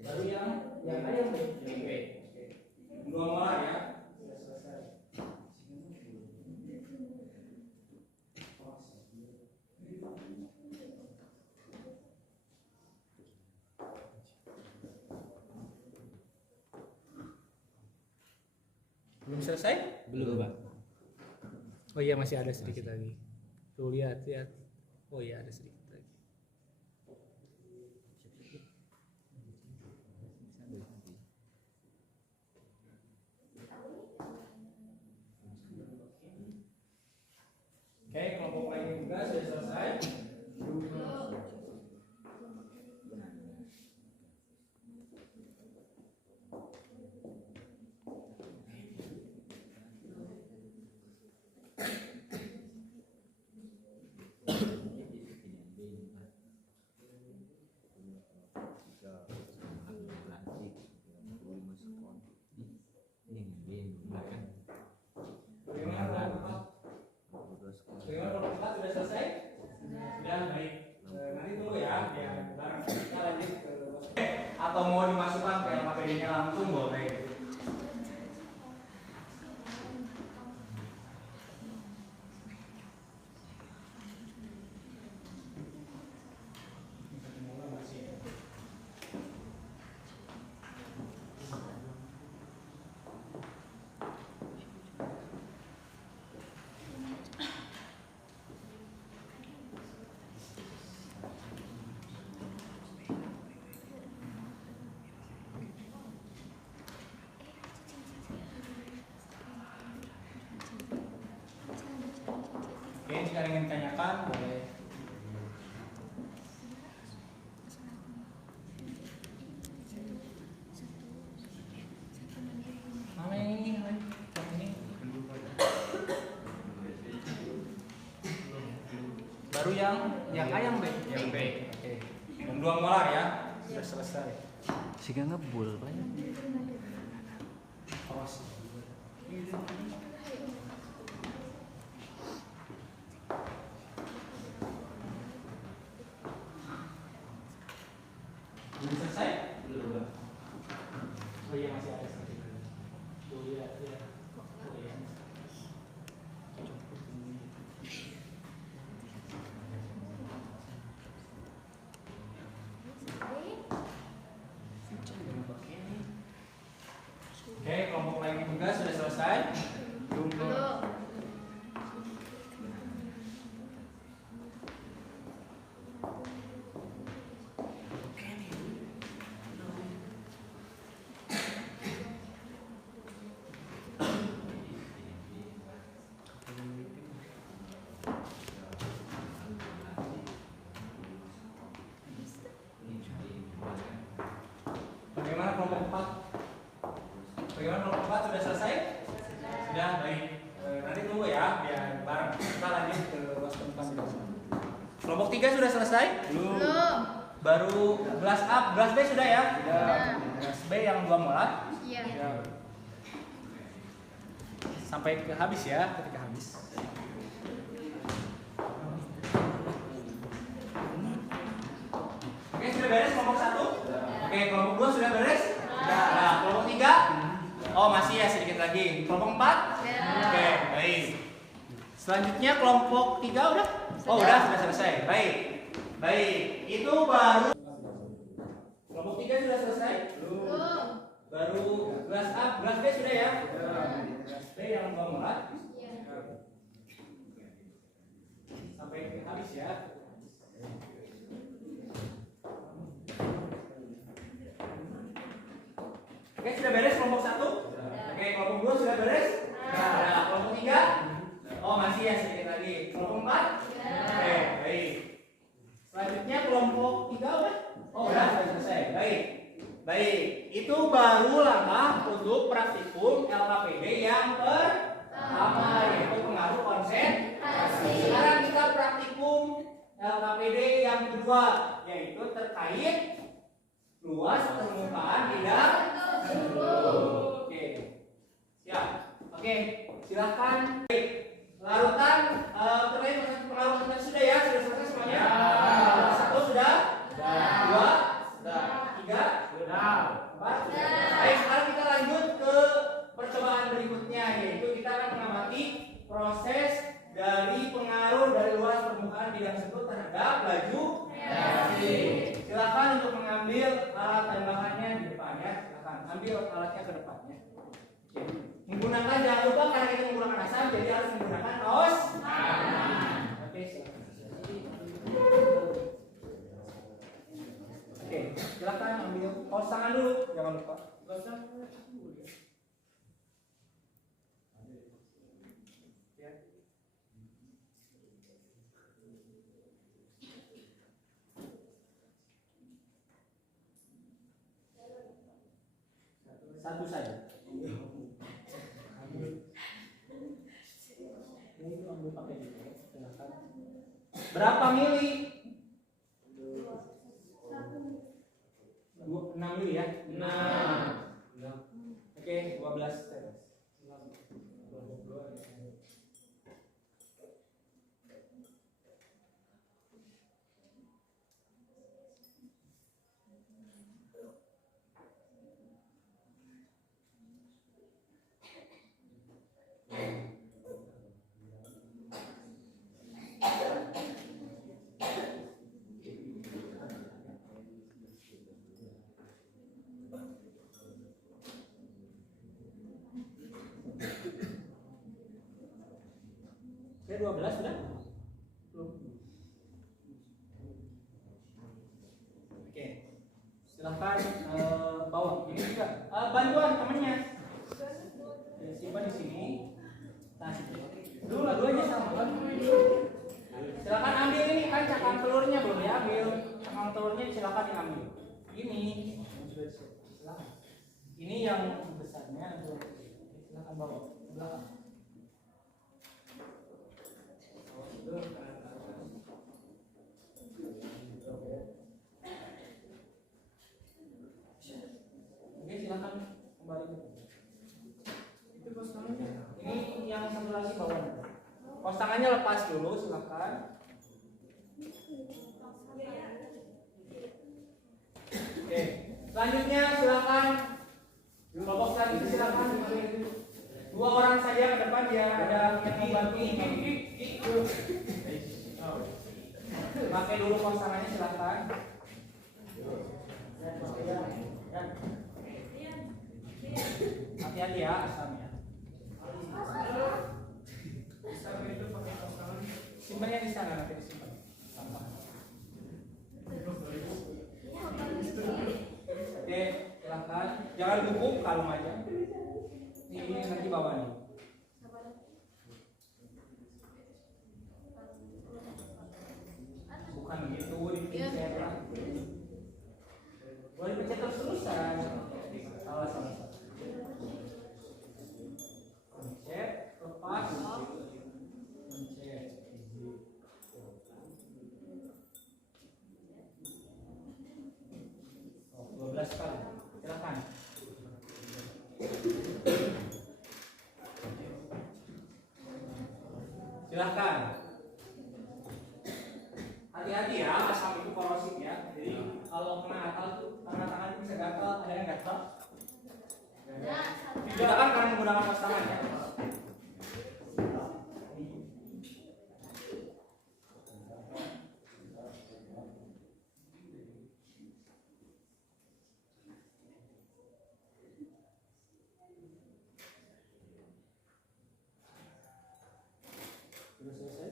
Baru yang A yang B. Yang B. Oke. 2 molar ya. Sudah selesai. Belum selesai? Belum, Pak. Oh iya, masih ada sedikit lagi. Tuh lihat. Oh iya, ada sedikit lagi. Oke, kelompok lain juga sudah selesai. Bagaimana kelompok 4 sudah selesai? Sudah, baik. Nanti tunggu ya, biar bareng kita lanjut ke atau mau dimasukkan ke LKPD-nya langsung boleh. Oke, jika ingin ditanyakan boleh. Mana ini? Baru yang A yang B? Yang B. Oke. Dan 2 molar ya. Sudah selesai. Siga ngebul, Pak. Awas. Belum selesai? Belum. Oh iya, masih ada sedikit. Oh iya. Oh iya. Oke, kelompok lain juga sudah selesai. Belum. Bagaimana kelompok 4? Bagaimana kelompok 4 sudah selesai? Sudah, baik. Nanti tunggu ya, biar bareng kita lanjut ke ruas tempat. Kelompok Kelompok 3 sudah selesai? Belum. Baru gelas A, gelas B sudah ya? Sudah. Gelas B yang 2 molar Iya. sampai ke habis ya, ketika habis. Oke, sudah beres kelompok 1? Oke, kelompok 2 sudah beres? Nah, kelompok 3? Oh, masih ya, sedikit lagi. Kelompok 4? Oke, baik. Selanjutnya kelompok 3 udah? Oh, udah selesai. Baik. Baik, itu baru kelompok 3 sudah selesai? Belum. Baru gelas A, gelas B sudah ya? Gelas B yang 2 molar sampai habis ya. Oke, sudah beres kelompok 1? Oke, kelompok 2 sudah beres? Nah, kelompok 3? Oh, masih ya, sedikit lagi. Kelompok 4? Oke, baik. Selanjutnya kelompok 3 udah? Oh, udah selesai. Baik. Baik, itu baru langkah untuk praktikum LKPD yang pertama, yaitu pengaruh konsentrasi. Sekarang kita praktikum LKPD yang kedua, yaitu terkait luas permukaan bidang. Oke, siap. Oke, silahkan. Larutan terkait pengaruh konsentrasi sudah ya? Sudah selesai semuanya? Satu sudah? Dua? Tiga? Empat? Baik, sekarang kita lanjut ke percobaan berikutnya, yaitu kita akan mengamati proses dari pengaruh dari luas permukaan bidang tersebut terhadap laju reaksi. Silakan untuk mengambil alat dan bahannya di depan ya. Silakan ambil alatnya ke depannya. Oke. Menggunakan, jangan lupa karena kita menggunakan asam, jadi harus menggunakan kaos tangan. Oke, silakan. Oke, silakan ambil kaos tangan dulu, jangan lupa. Ya. Satu saja. Ini ambil pakai dulu, silakan. Berapa mili? 6 mili ya? 6. Oke, 12 tetes. Oke, 12 sudah? Belum. Oke. Silahkan bawa. Ini juga bantuan temennya. Oke, simpan di sini. Nah, dua-duanya sama. Silakan ambil ini kan cakang telurnya belum diambil. Cakang telurnya silakan diambil. Ini silakan. Ini yang besarnya. Silakan bawa ke belakang. Oke, silakan kembali. Itu pos tangannya. Ini yang satu lagi bawah. Pos tangannya lepas dulu, silakan. Oke, selanjutnya silakan kelompok selanjutnya silakan. 2 orang saja ke depan biar ada yang membantu. Pakai dulu pos tangannya silakan. Hati-hati ya asamnya. Simpannya di sana nanti disimpan. Oke, silakan. Jangan gugup, kalem aja. Ini nanti bawa nih. Bukan gitu, dipencet lah. Boleh dipencet terus-terusan. Salah. Pencet, lepas. Pencet. Silahkan. Hati-hati ya, asam itu korosif ya. Jadi kalau kena atal tuh tangan bisa gatal, ada yang gatal. Tidak kan karena menggunakan kaos tangan ya. Sudah selesai?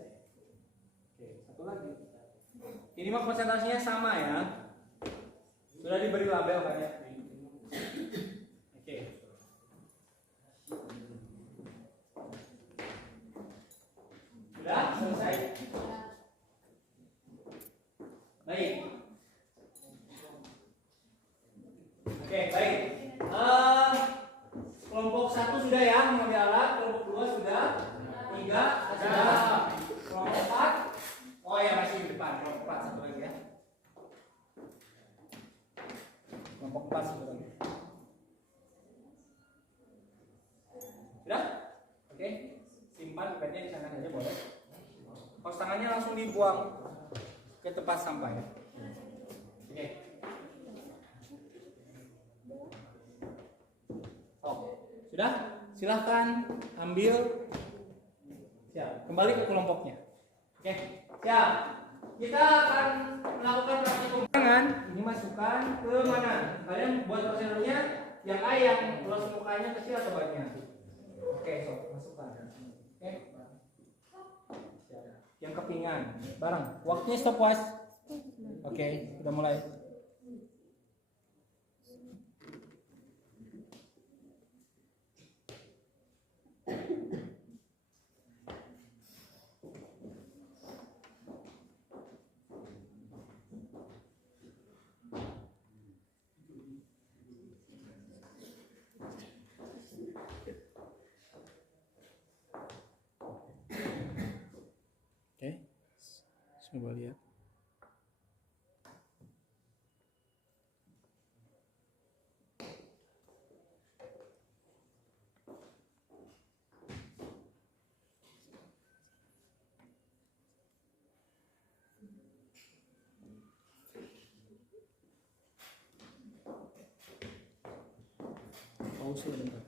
Oke, satu lagi. Ini mah konsentrasinya sama ya. Sudah diberi label kan ya? Oke. Sudah selesai? Baik. Oke, baik. Kelompok 1 sudah ya mengambil alat, kelompok 2 sudah, 3 sudah, kelompok 4. Oh ya masih di depan, kelompok 4 satu lagi ya. Kelompok 4 satu lagi. Sudah? Oke. Simpan pipetnya di sana saja boleh. Kaos tangannya langsung dibuang ke tempat sampah ya. Oke. Sudah? Silahkan ambil. Siap. Kembali ke kelompoknya. Oke. Siap. Kita akan melakukan praktikum tangan. Ini masukkan ke mana? Kalian buat prosedurnya yang A yang luas mukanya kecil atau banyak? Oke, so masukkan. Oke. Siap. Yang kepingan. Bareng. Waktunya stopwatch. Oke, sudah mulai. Coba lihat. Pause bentar.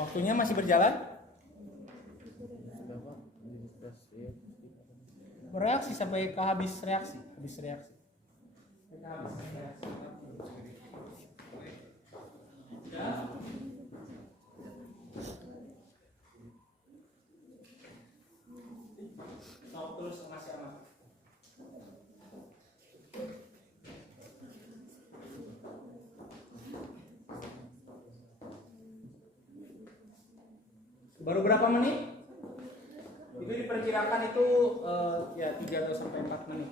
Waktunya masih berjalan? Bereaksi sampai ke habis reaksi, Ya. Stop terus ngasih aman. Baru berapa menit? Itu diperkirakan itu ya 3 atau sampai 4 menit.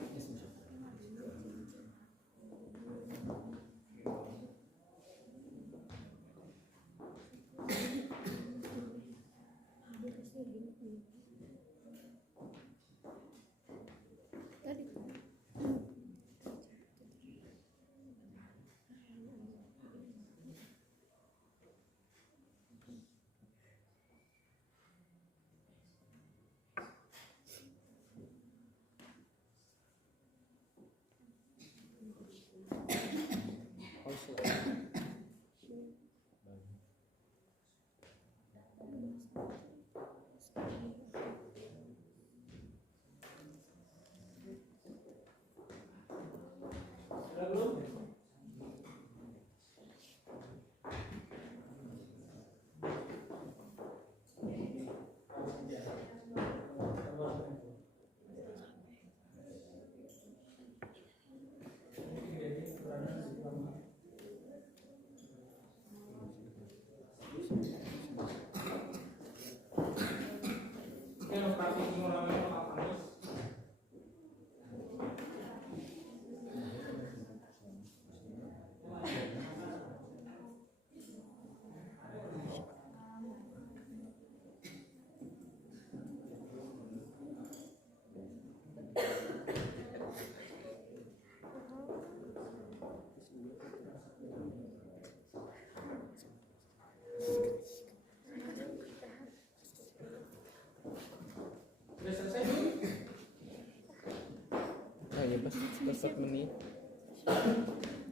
Pas menit.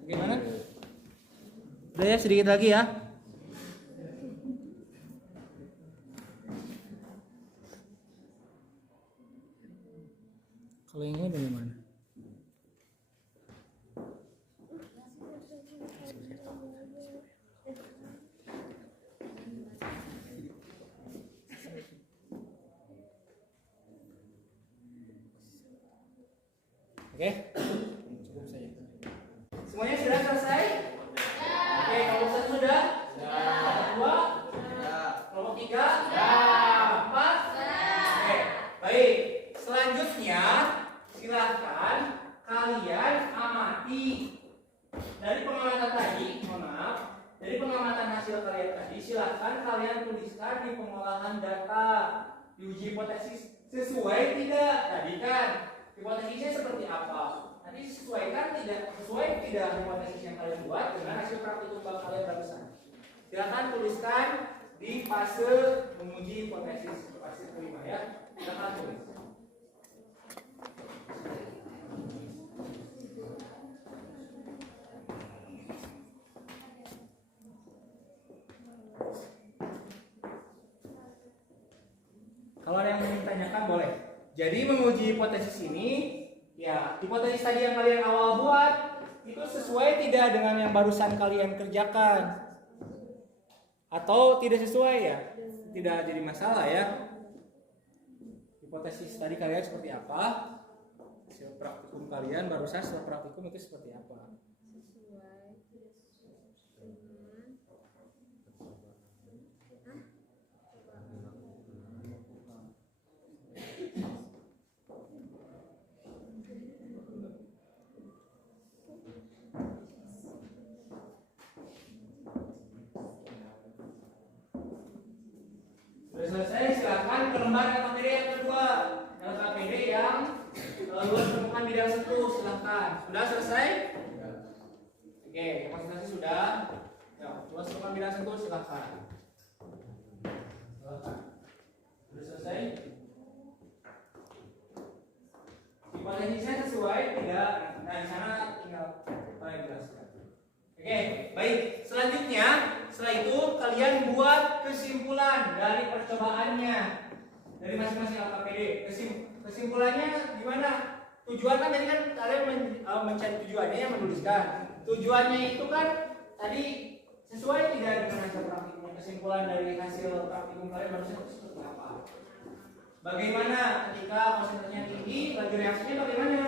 Gimana? Udah ya, sedikit lagi ya. Kalau yang ini bagaimana? Oke, cukup saja. Semuanya sudah selesai? Oke, kelompok 1 sudah? Kelompok 2? Kelompok 3? Kelompok 4? Oke, baik. Selanjutnya, silakan kalian amati dari pengamatan tadi. Mohon maaf, dari pengamatan hasil kalian tadi, silakan kalian tuliskan di pengolahan data di uji hipotesis sesuai tidak? Tadi kan hipotesisnya seperti apa? Nanti sesuaikan tidak sesuai tidak hipotesis yang kalian buat dengan hasil praktikum kalian barusan. Silakan tuliskan di fase menguji hipotesis fase kelima ya. Silakan tulis. Kalau ada yang ingin tanyakan boleh. Jadi menguji hipotesis ini, ya hipotesis tadi yang kalian awal buat itu sesuai tidak dengan yang barusan kalian kerjakan, atau tidak sesuai ya, tidak jadi masalah ya. Hipotesis tadi kalian seperti apa, hasil praktikum kalian barusan setelah praktikum itu seperti apa. Sudah selesai, silakan ke lembar LKPD yang kedua. LKPD yang luas permukaan bidang sentuh, silakan. Sudah selesai? Oke, kapasitasnya sudah. Ya, luas permukaan bidang sentuh, silakan. Silakan. Sudah selesai? Hipotesisnya sesuai tidak? Nah, di sana tinggal kalian jelaskan. Oke, baik. Selanjutnya, setelah itu kalian buat kesimpulan dari percobaannya dari masing-masing LKPD. Kesimpulannya gimana? Tujuan kan tadi kan kalian mencari tujuannya yang menuliskan. Tujuannya itu kan tadi sesuai tidak dengan hasil praktikum. Kesimpulan dari hasil praktikum kalian barusan seperti apa? Bagaimana ketika konsentrasinya tinggi, laju reaksinya bagaimana?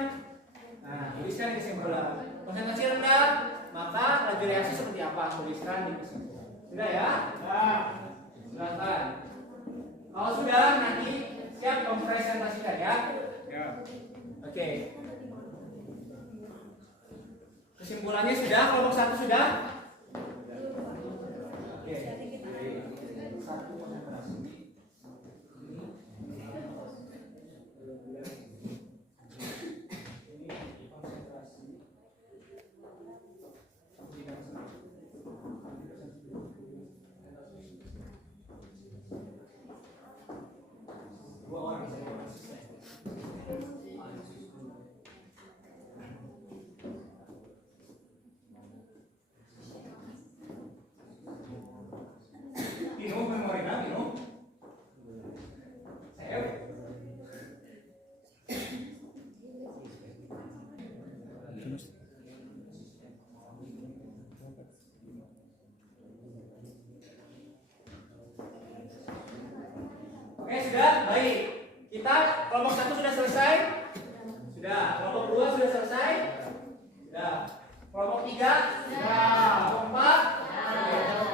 Nah, tuliskan kesimpulan. Konsentrasi rendah, maka laju reaksi seperti apa? Tuliskan di kesimpulan. Sudah ya? Nah, silakan. Kalau sudah, nanti siap mempresentasikan ya? Ya. Oke. Kesimpulannya sudah, kelompok 1 sudah? Oke. Satu konsentrasi. Oke, sudah? Baik. Kita kelompok 1 sudah selesai? Sudah. Kelompok 2 sudah selesai? Sudah. Kelompok 3? Sudah. Kelompok 4?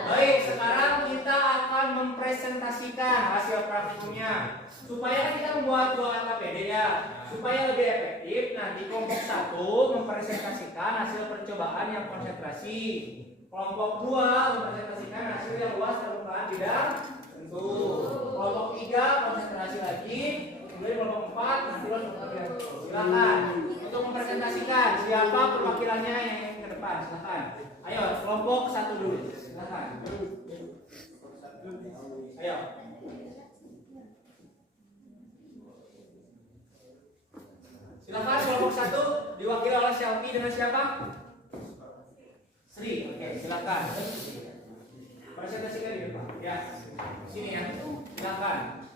Baik, sekarang kita akan mempresentasikan hasil praktikumnya. Supaya kita membuat 2 LKPD ya. Supaya lebih efektif, nanti kelompok 1 mempresentasikan hasil percobaan yang konsentrasi. Kelompok 2 mempresentasikan hasil yang luas permukaan bidang sentuh. Kelompok 3 konsentrasi lagi. Kemudian kelompok 4 nanti luas permukaan bidang sentuh. Silakan untuk mempresentasikan siapa perwakilannya yang ke depan. Silakan. Ayo, kelompok 1 dulu. Silakan. Ayo. Silakan kelompok 1 diwakili oleh Selfie dengan siapa? Sri. Oke, silakan. Presentasikan di depan. Ya, sini ya. Silakan.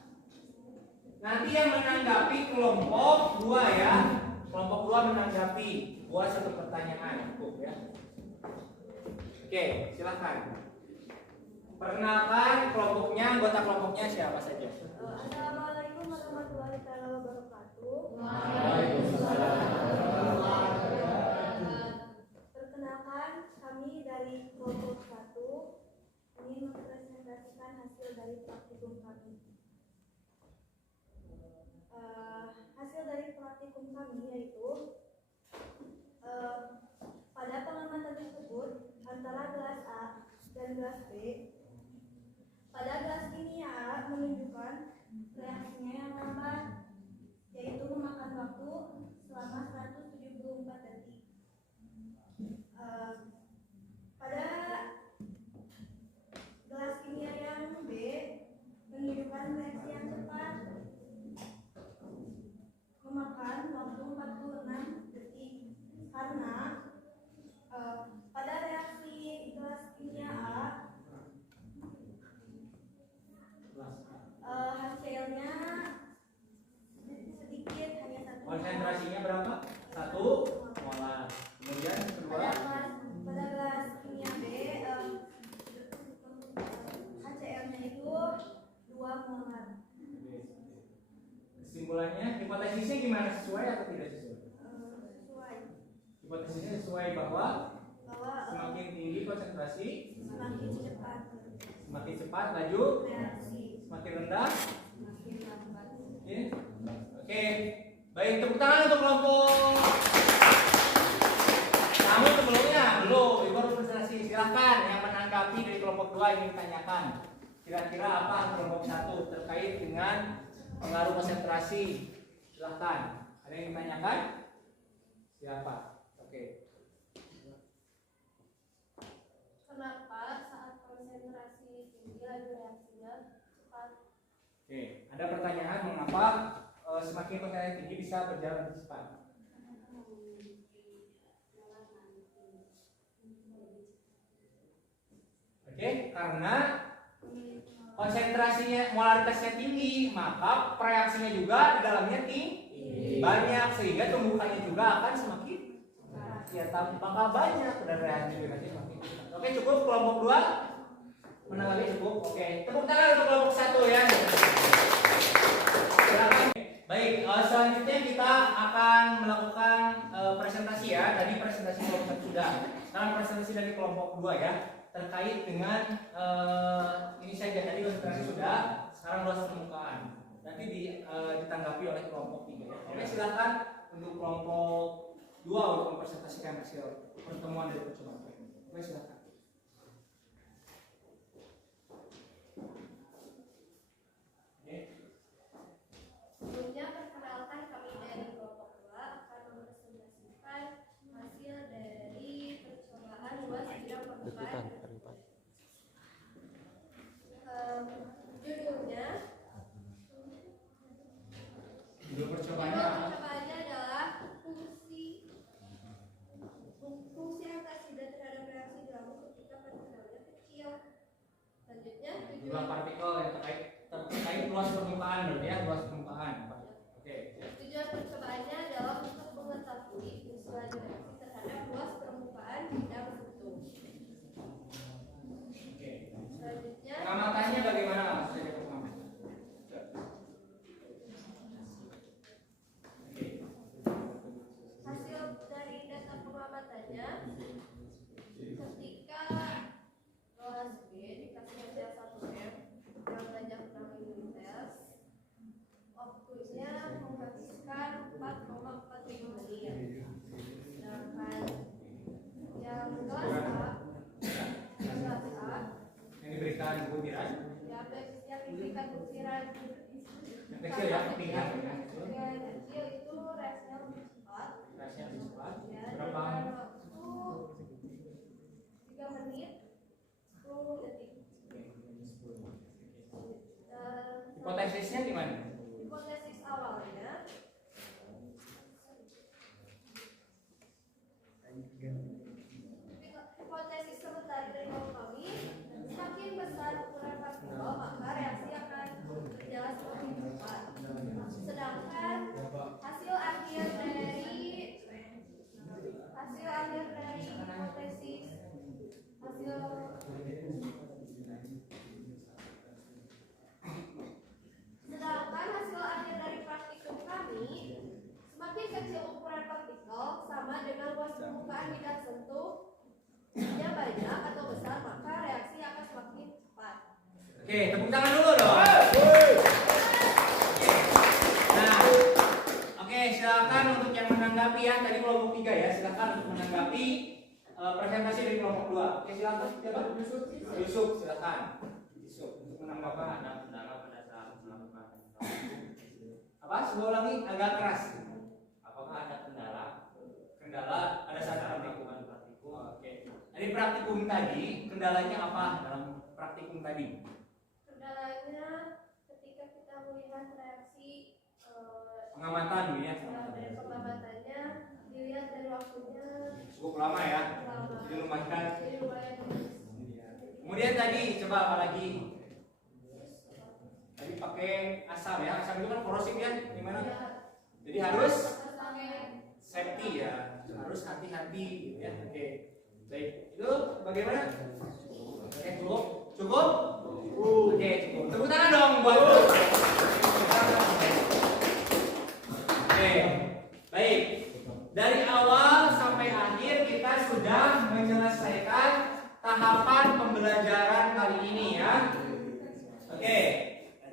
Nanti yang menanggapi kelompok 2 ya. Kelompok 2 menanggapi buat satu pertanyaan cukup ya. Oke, silakan. Perkenalkan kelompoknya, anggota kelompoknya siapa saja? Assalamualaikum warahmatullahi wabarakatuh. Perkenalkan, kami dari kelompok 1 ingin mempresentasikan hasil dari praktikum kami. Hasil dari praktikum kami yaitu pada pengamatan tersebut antara kelas A dan kelas B. Pada kelas kimia A menunjukkan reaksinya yang lambat, yaitu memakan waktu selama 174 detik. Pada kelas kimia yang B menunjukkan reaksi yang cepat, memakan waktu 46 detik. Karena pada reaksi kelas kimia A hasilnya sedikit, hanya 1 Konsentrasinya berapa? 1 molar. Kemudian kedua pada kelas kimia B HCl-nya itu 2 molar. kesimpulannya, hipotesisnya gimana, sesuai atau tidak sesuai? Sesuai Hipotesisnya sesuai bahwa bahwa semakin tinggi konsentrasi, semakin cepat semakin cepat laju, reaksi, semakin rendah. semakin lambat. Oke, oke. Baik, tepuk tangan untuk kelompok. Namun sebelumnya belum, ibu harus presentasi. Silahkan yang menanggapi dari kelompok 2 ini ditanyakan. Kira-kira apa kelompok 1 terkait dengan pengaruh konsentrasi? Silahkan. Ada yang ditanyakan? Siapa? Oke. Kenapa saat konsentrasi tinggi laju reaksinya cepat? Oke. Ada pertanyaan mengapa semakin konsentrasi tinggi bisa berjalan lebih cepat? Oke, karena konsentrasinya, molaritasnya tinggi, maka reaksinya juga di dalamnya tinggi, banyak, sehingga tumbukannya juga akan semakin bakal banyak dan reaksinya semakin. Oke, cukup kelompok 2 menanggapi cukup. Oke, tepuk tangan untuk kelompok 1 ya. Silakan. Baik, selanjutnya kita akan melakukan presentasi ya. Tadi presentasi kelompok 1 sudah. Sekarang presentasi dari kelompok 2 ya. Terkait dengan ini saja, tadi konsentrasi sudah, sekarang luas permukaan. Nanti ditanggapi oleh kelompok 3 ya. Oke, silakan untuk kelompok 2 untuk mempresentasikan hasil pertemuan dari percobaan. Oke, silakan. Sebelumnya perkenalkan, kami dari kelompok 2 akan mempresentasikan hasil dari percobaan luas bidang permukaan. Judul percobaannya apa? Percobaannya adalah fungsi antasida terhadap reaksi dalam ketika partikelnya kecil. Selanjutnya Jumlah partikel yang terkait luas permukaan, berarti ya, luas permukaan. Oke. tujuan percobaannya adalah untuk mengetahui fungsi laju reaksi terhadap luas permukaan bidang tertentu. Oke. Selanjutnya Pengamatannya bagaimana? Maksudnya pengamatan. hasil dari data pengamatannya, ketika kelas B dikasih hasil 1M yang banyak 6 unit, waktunya menghabiskan 4,45 menit. Sedangkan yang kelas A Yang diberikan butiran, yang diberikan butiran yang kecil ya, kepingan. yang kecil itu reaksinya lebih cepat. Reaksinya lebih cepat. Ya, Berapa? dengan waktu 3 menit 10 detik. Hipotesisnya gimana? Hipotesis awalnya menanggapi presentasi dari kelompok 2. Oke, silakan. Siapa? Yusuf, silakan. Yusuf untuk menanggapi Ada kendala pada saat melakukan apa? Coba ulangi agak keras. apakah ada kendala Ada saat praktikum. praktikum? Oke. Dari praktikum tadi, kendalanya apa dalam praktikum tadi? Kendalanya ketika kita melihat reaksi Pengamatan gitu ya. dari pengamatannya dilihat dari waktunya Cukup lama ya. lama. Jadi lumayan. Jadi lumayan. Kemudian tadi coba apa lagi? Tadi pakai asam ya. Asam itu kan korosif ya. Gimana? Ya, Jadi harus pakai safety ya. Harus hati-hati gitu ya. Oke. Baik. Itu bagaimana? Oke, cukup? Cukup? Oke, cukup. Tepuk tangan dong buat Oke. Baik. Dari awal sampai akhir kita sudah menyelesaikan tahapan pembelajaran kali ini ya. Oke.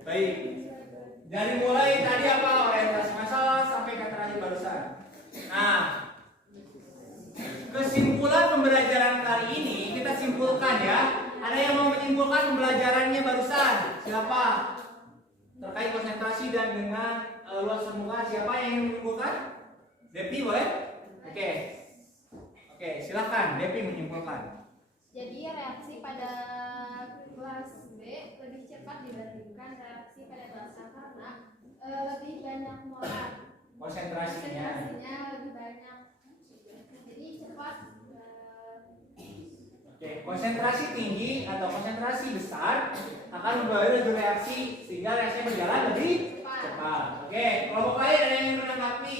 Baik. Dari mulai tadi apa orientasi masalah sampai kata terakhir barusan. Nah, kesimpulan pembelajaran kali ini kita simpulkan ya. Ada yang mau menyimpulkan pembelajarannya barusan? Siapa? Terkait konsentrasi dan dengan luas permukaan, siapa yang ingin menyimpulkan? Depi boleh? Oke. Oke, silakan Depi menyimpulkan. Jadi reaksi pada kelas B lebih cepat dibandingkan reaksi pada kelas A karena lebih banyak molar. Konsentrasinya. Konsentrasinya lebih banyak. Jadi cepat. Oke, konsentrasi tinggi atau konsentrasi besar akan mempengaruhi reaksi sehingga reaksinya berjalan lebih cepat. Oke, kelompok lain ada yang ingin menanggapi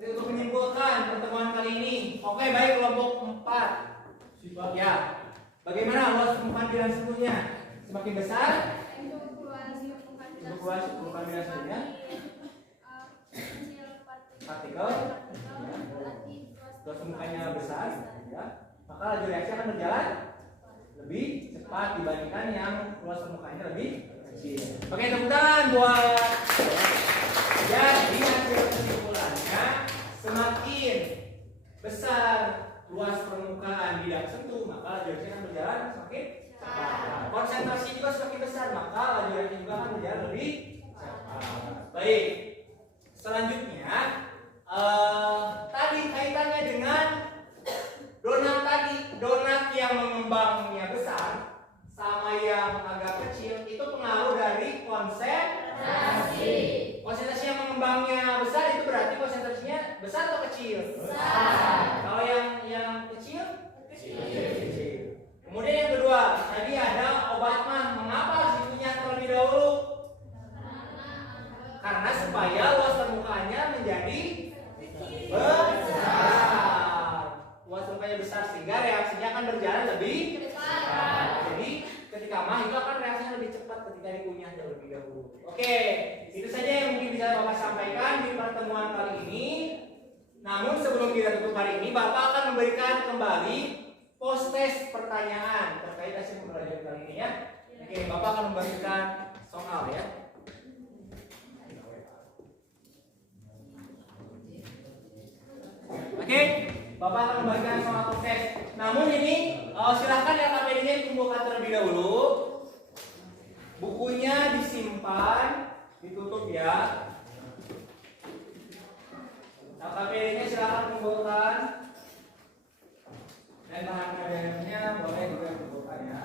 untuk menyimpulkan pertemuan kali ini. Oke, baik kelompok 4. Ya, bagaimana luas permukaan bilangan satunya? Semakin besar? Untuk luas Permukaan bilangan satunya? Partikel? Luas permukaannya besar, ya. Maka laju reaksi akan berjalan lebih cepat dibandingkan yang luas permukaannya lebih kecil. Oke, tepuk tangan buat. Jadi hasil kesimpulannya semakin besar luas permukaan bidang sentuh, maka laju reaksi akan berjalan semakin cepat. Konsentrasi juga semakin besar, maka laju reaksi juga akan berjalan lebih cepat. Baik. Selanjutnya, tadi kaitannya dengan donat yang mengembangnya besar sama yang agak kecil itu pengaruh dari konsentrasi. Konsentrasi yang mengembangnya besar itu berarti konsentrasinya besar atau kecil? Besar. Kalau yang kecil? Kecil. Kemudian yang kedua, tadi ada obat mah. Mengapa harus dikunyah terlebih dahulu? Karena supaya luas permukaannya menjadi besar. Luas permukaannya besar sehingga reaksinya akan berjalan lebih cepat. Jadi ketika mah itu akan reaksinya lebih cepat ketika dikunyah terlebih dahulu. Oke, itu saja yang mungkin bisa Bapak sampaikan di pertemuan kali ini. Namun sebelum kita tutup hari ini, Bapak akan memberikan kembali post-test pertanyaan terkait hasil pembelajaran kali ini ya. Oke, Bapak akan membagikan soal ya. Oke, Bapak akan membagikan soal post-test. Namun ini silahkan yang KPD-nya dikumpulkan terlebih dahulu. Bukunya disimpan, ditutup ya. KPD-nya silahkan kumpulkan. Dan bahan KPD-nya boleh juga dikumpulkan ya.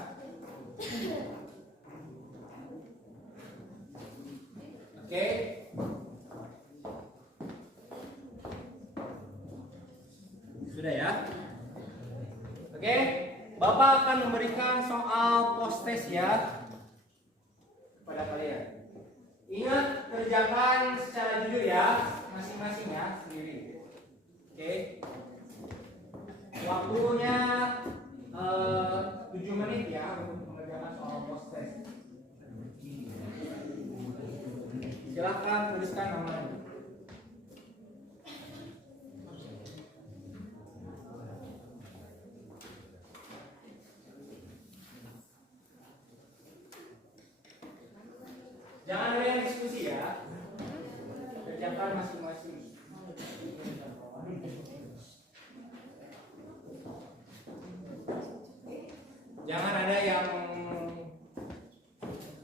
Oke. Sudah ya? Oke. Bapak akan memberikan soal post-test ya kepada kalian. Ingat, kerjakan secara jujur ya, masing-masing ya, sendiri. Oke. Waktunya 7 menit ya untuk mengerjakan soal post-test. Silakan tuliskan namanya. Jangan ada yang diskusi ya. Kerjakan masing-masing. Jangan ada yang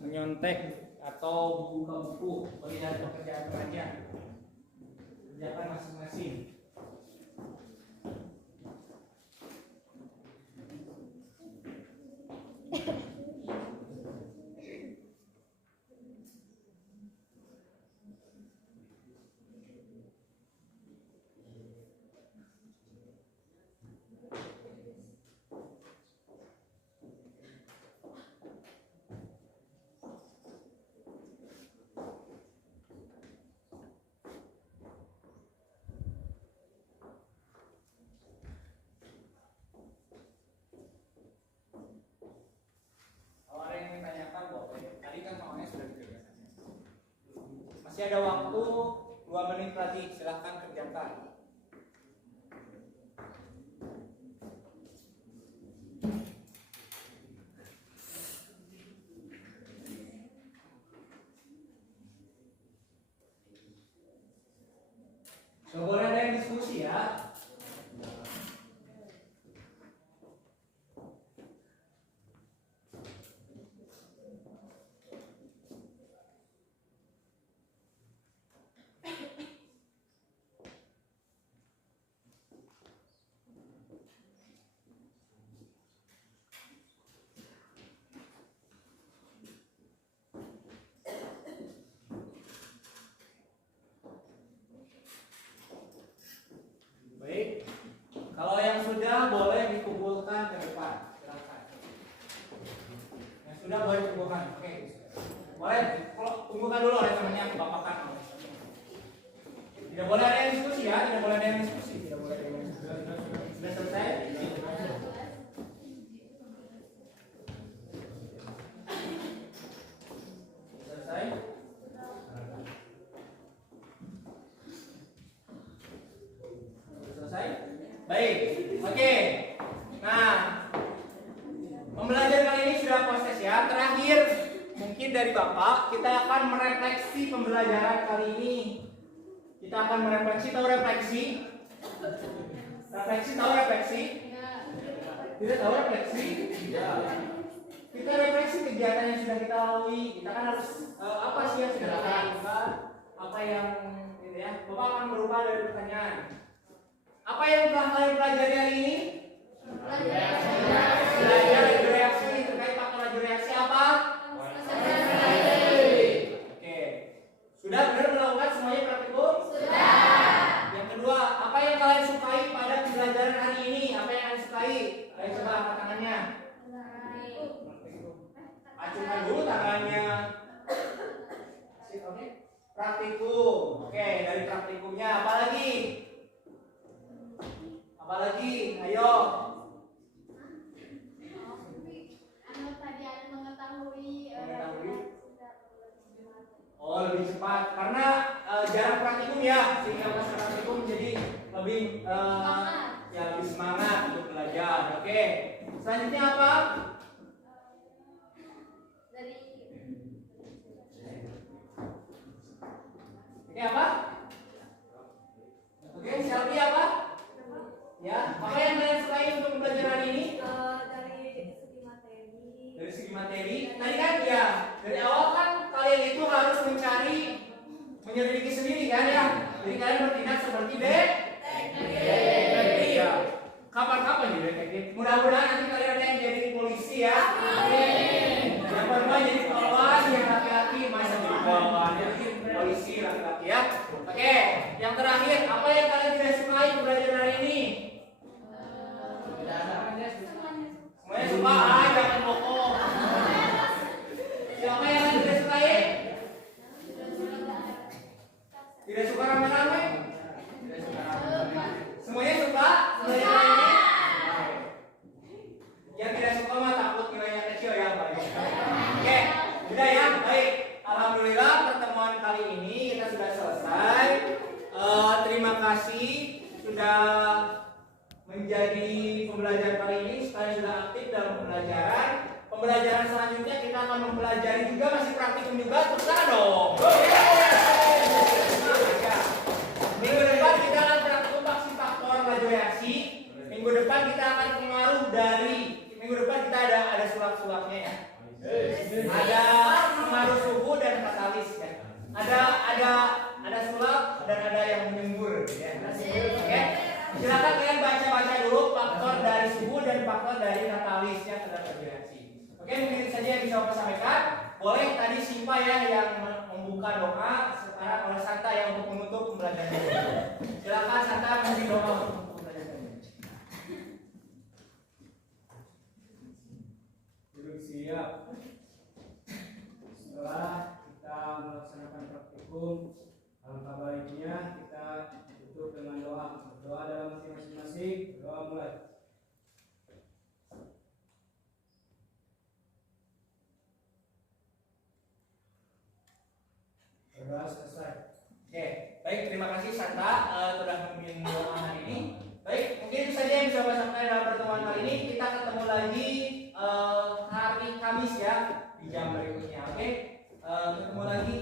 menyontek atau buka buku melihat pekerjaan pelajar. Kerjakan masing-masing. Masih ada waktu 2 menit lagi, silahkan kerjakan. Gak boleh ada yang diskusi ya. Baik, kalau yang sudah boleh dikumpulkan ke depan, silakan. Yang sudah boleh dikumpulkan, oke. Boleh, kalau kumpulkan dulu oleh temannya, kebapakan. Tidak boleh ada yang diskusi ya, tidak boleh ada yang diskusi, tidak boleh ada yang diskusi. Sudah selesai? Selesai? Selesai? Baik, oke. Nah, pembelajaran kali ini sudah proses ya. Terakhir, mungkin dari Bapak, kita akan merefleksi pembelajaran kali ini. Kita akan merefleksi, tahu refleksi? Refleksi, tahu refleksi? Tidak tahu refleksi? Kita refleksi kegiatan yang sudah kita lalui. Kita kan harus apa sih yang sudah kita lakukan? Apa yang gitu ya? Bapak akan berubah dari pertanyaan. Apa yang telah kalian pelajari hari ini? Belajar laju reaksi. Terkait faktor laju reaksi apa? Oke. Sudah benar melakukan semuanya praktikum? Sudah. Yang kedua, apa yang kalian sukai pada pembelajaran hari ini? Apa yang kalian sukai? Ayo coba angkat tangannya. Acungkan dulu tangannya. Oke. Praktikum. Oke, dari praktikumnya apa lagi? Apalagi, ayo. Tadi ada mengetahui. Oh, lebih cepat karena jarang praktikum ya, sehingga pas praktikum jadi lebih ya lebih semangat untuk belajar. Oke. Selanjutnya apa? Ini apa? Oke, Shelby apa? Ya, apa yang kalian sukai untuk belajar hari ini? Dari segi materi. Tadi kan ya, dari awal kan kalian itu harus menyelidiki sendiri kan ya. Jadi kalian bertindak seperti detektif. Ya. Kapan-kapan jadi detektif? Mudah-mudahan nanti kalian ada yang jadi polisi ya. Amin. Yang perempuan jadi polwan, yang laki-laki masa jadi polwan, jadi polisi laki-laki ya. Oke, yang terakhir, apa yang kalian tidak sukai belajar hari ini? Semuanya suka, jangan bohong. Siapa yang tidak sukai? Tidak suka rame-rame? Semuanya suka? Semuanya ini? Yang tidak suka mah takut nilainya kecil ya, Pak. Oke, sudah ya, baik. Alhamdulillah pertemuan kali ini kita sudah selesai. Terima kasih sudah menjadi pembelajar kali ini, sekalian sudah aktif dalam pembelajaran. Pembelajaran selanjutnya kita akan mempelajari juga, masih praktikum juga, terus dong. Minggu depan kita akan praktikum faktor laju reaksi. Minggu depan kita akan pengaruh dari. Minggu depan kita ada ya. Ada sulap dan ada yang menyembur gitu ya. Oke. Silakan kalian baca dulu faktor dari suhu dan faktor dari katalisnya terhadap reaksi. Oke, mungkin itu saja yang bisa saya sampaikan. Boleh tadi Sipa ya yang membuka doa, sekarang oleh Santa yang untuk menutup pembelajaran. Silakan Santa memberi doa untuk menutup pembelajaran. Duduk siap. Setelah kita melaksanakan praktikum, alangkah baiknya kita tutup dengan doa. Doa dalam hati masing-masing. Doa mulai. Selesai. Oke, baik, terima kasih Santa telah memimpin doa hari ini. Baik, mungkin itu saja yang bisa saya sampaikan dalam pertemuan kali ini. Kita ketemu lagi hari Kamis ya di jam berikutnya. Oke, ketemu lagi.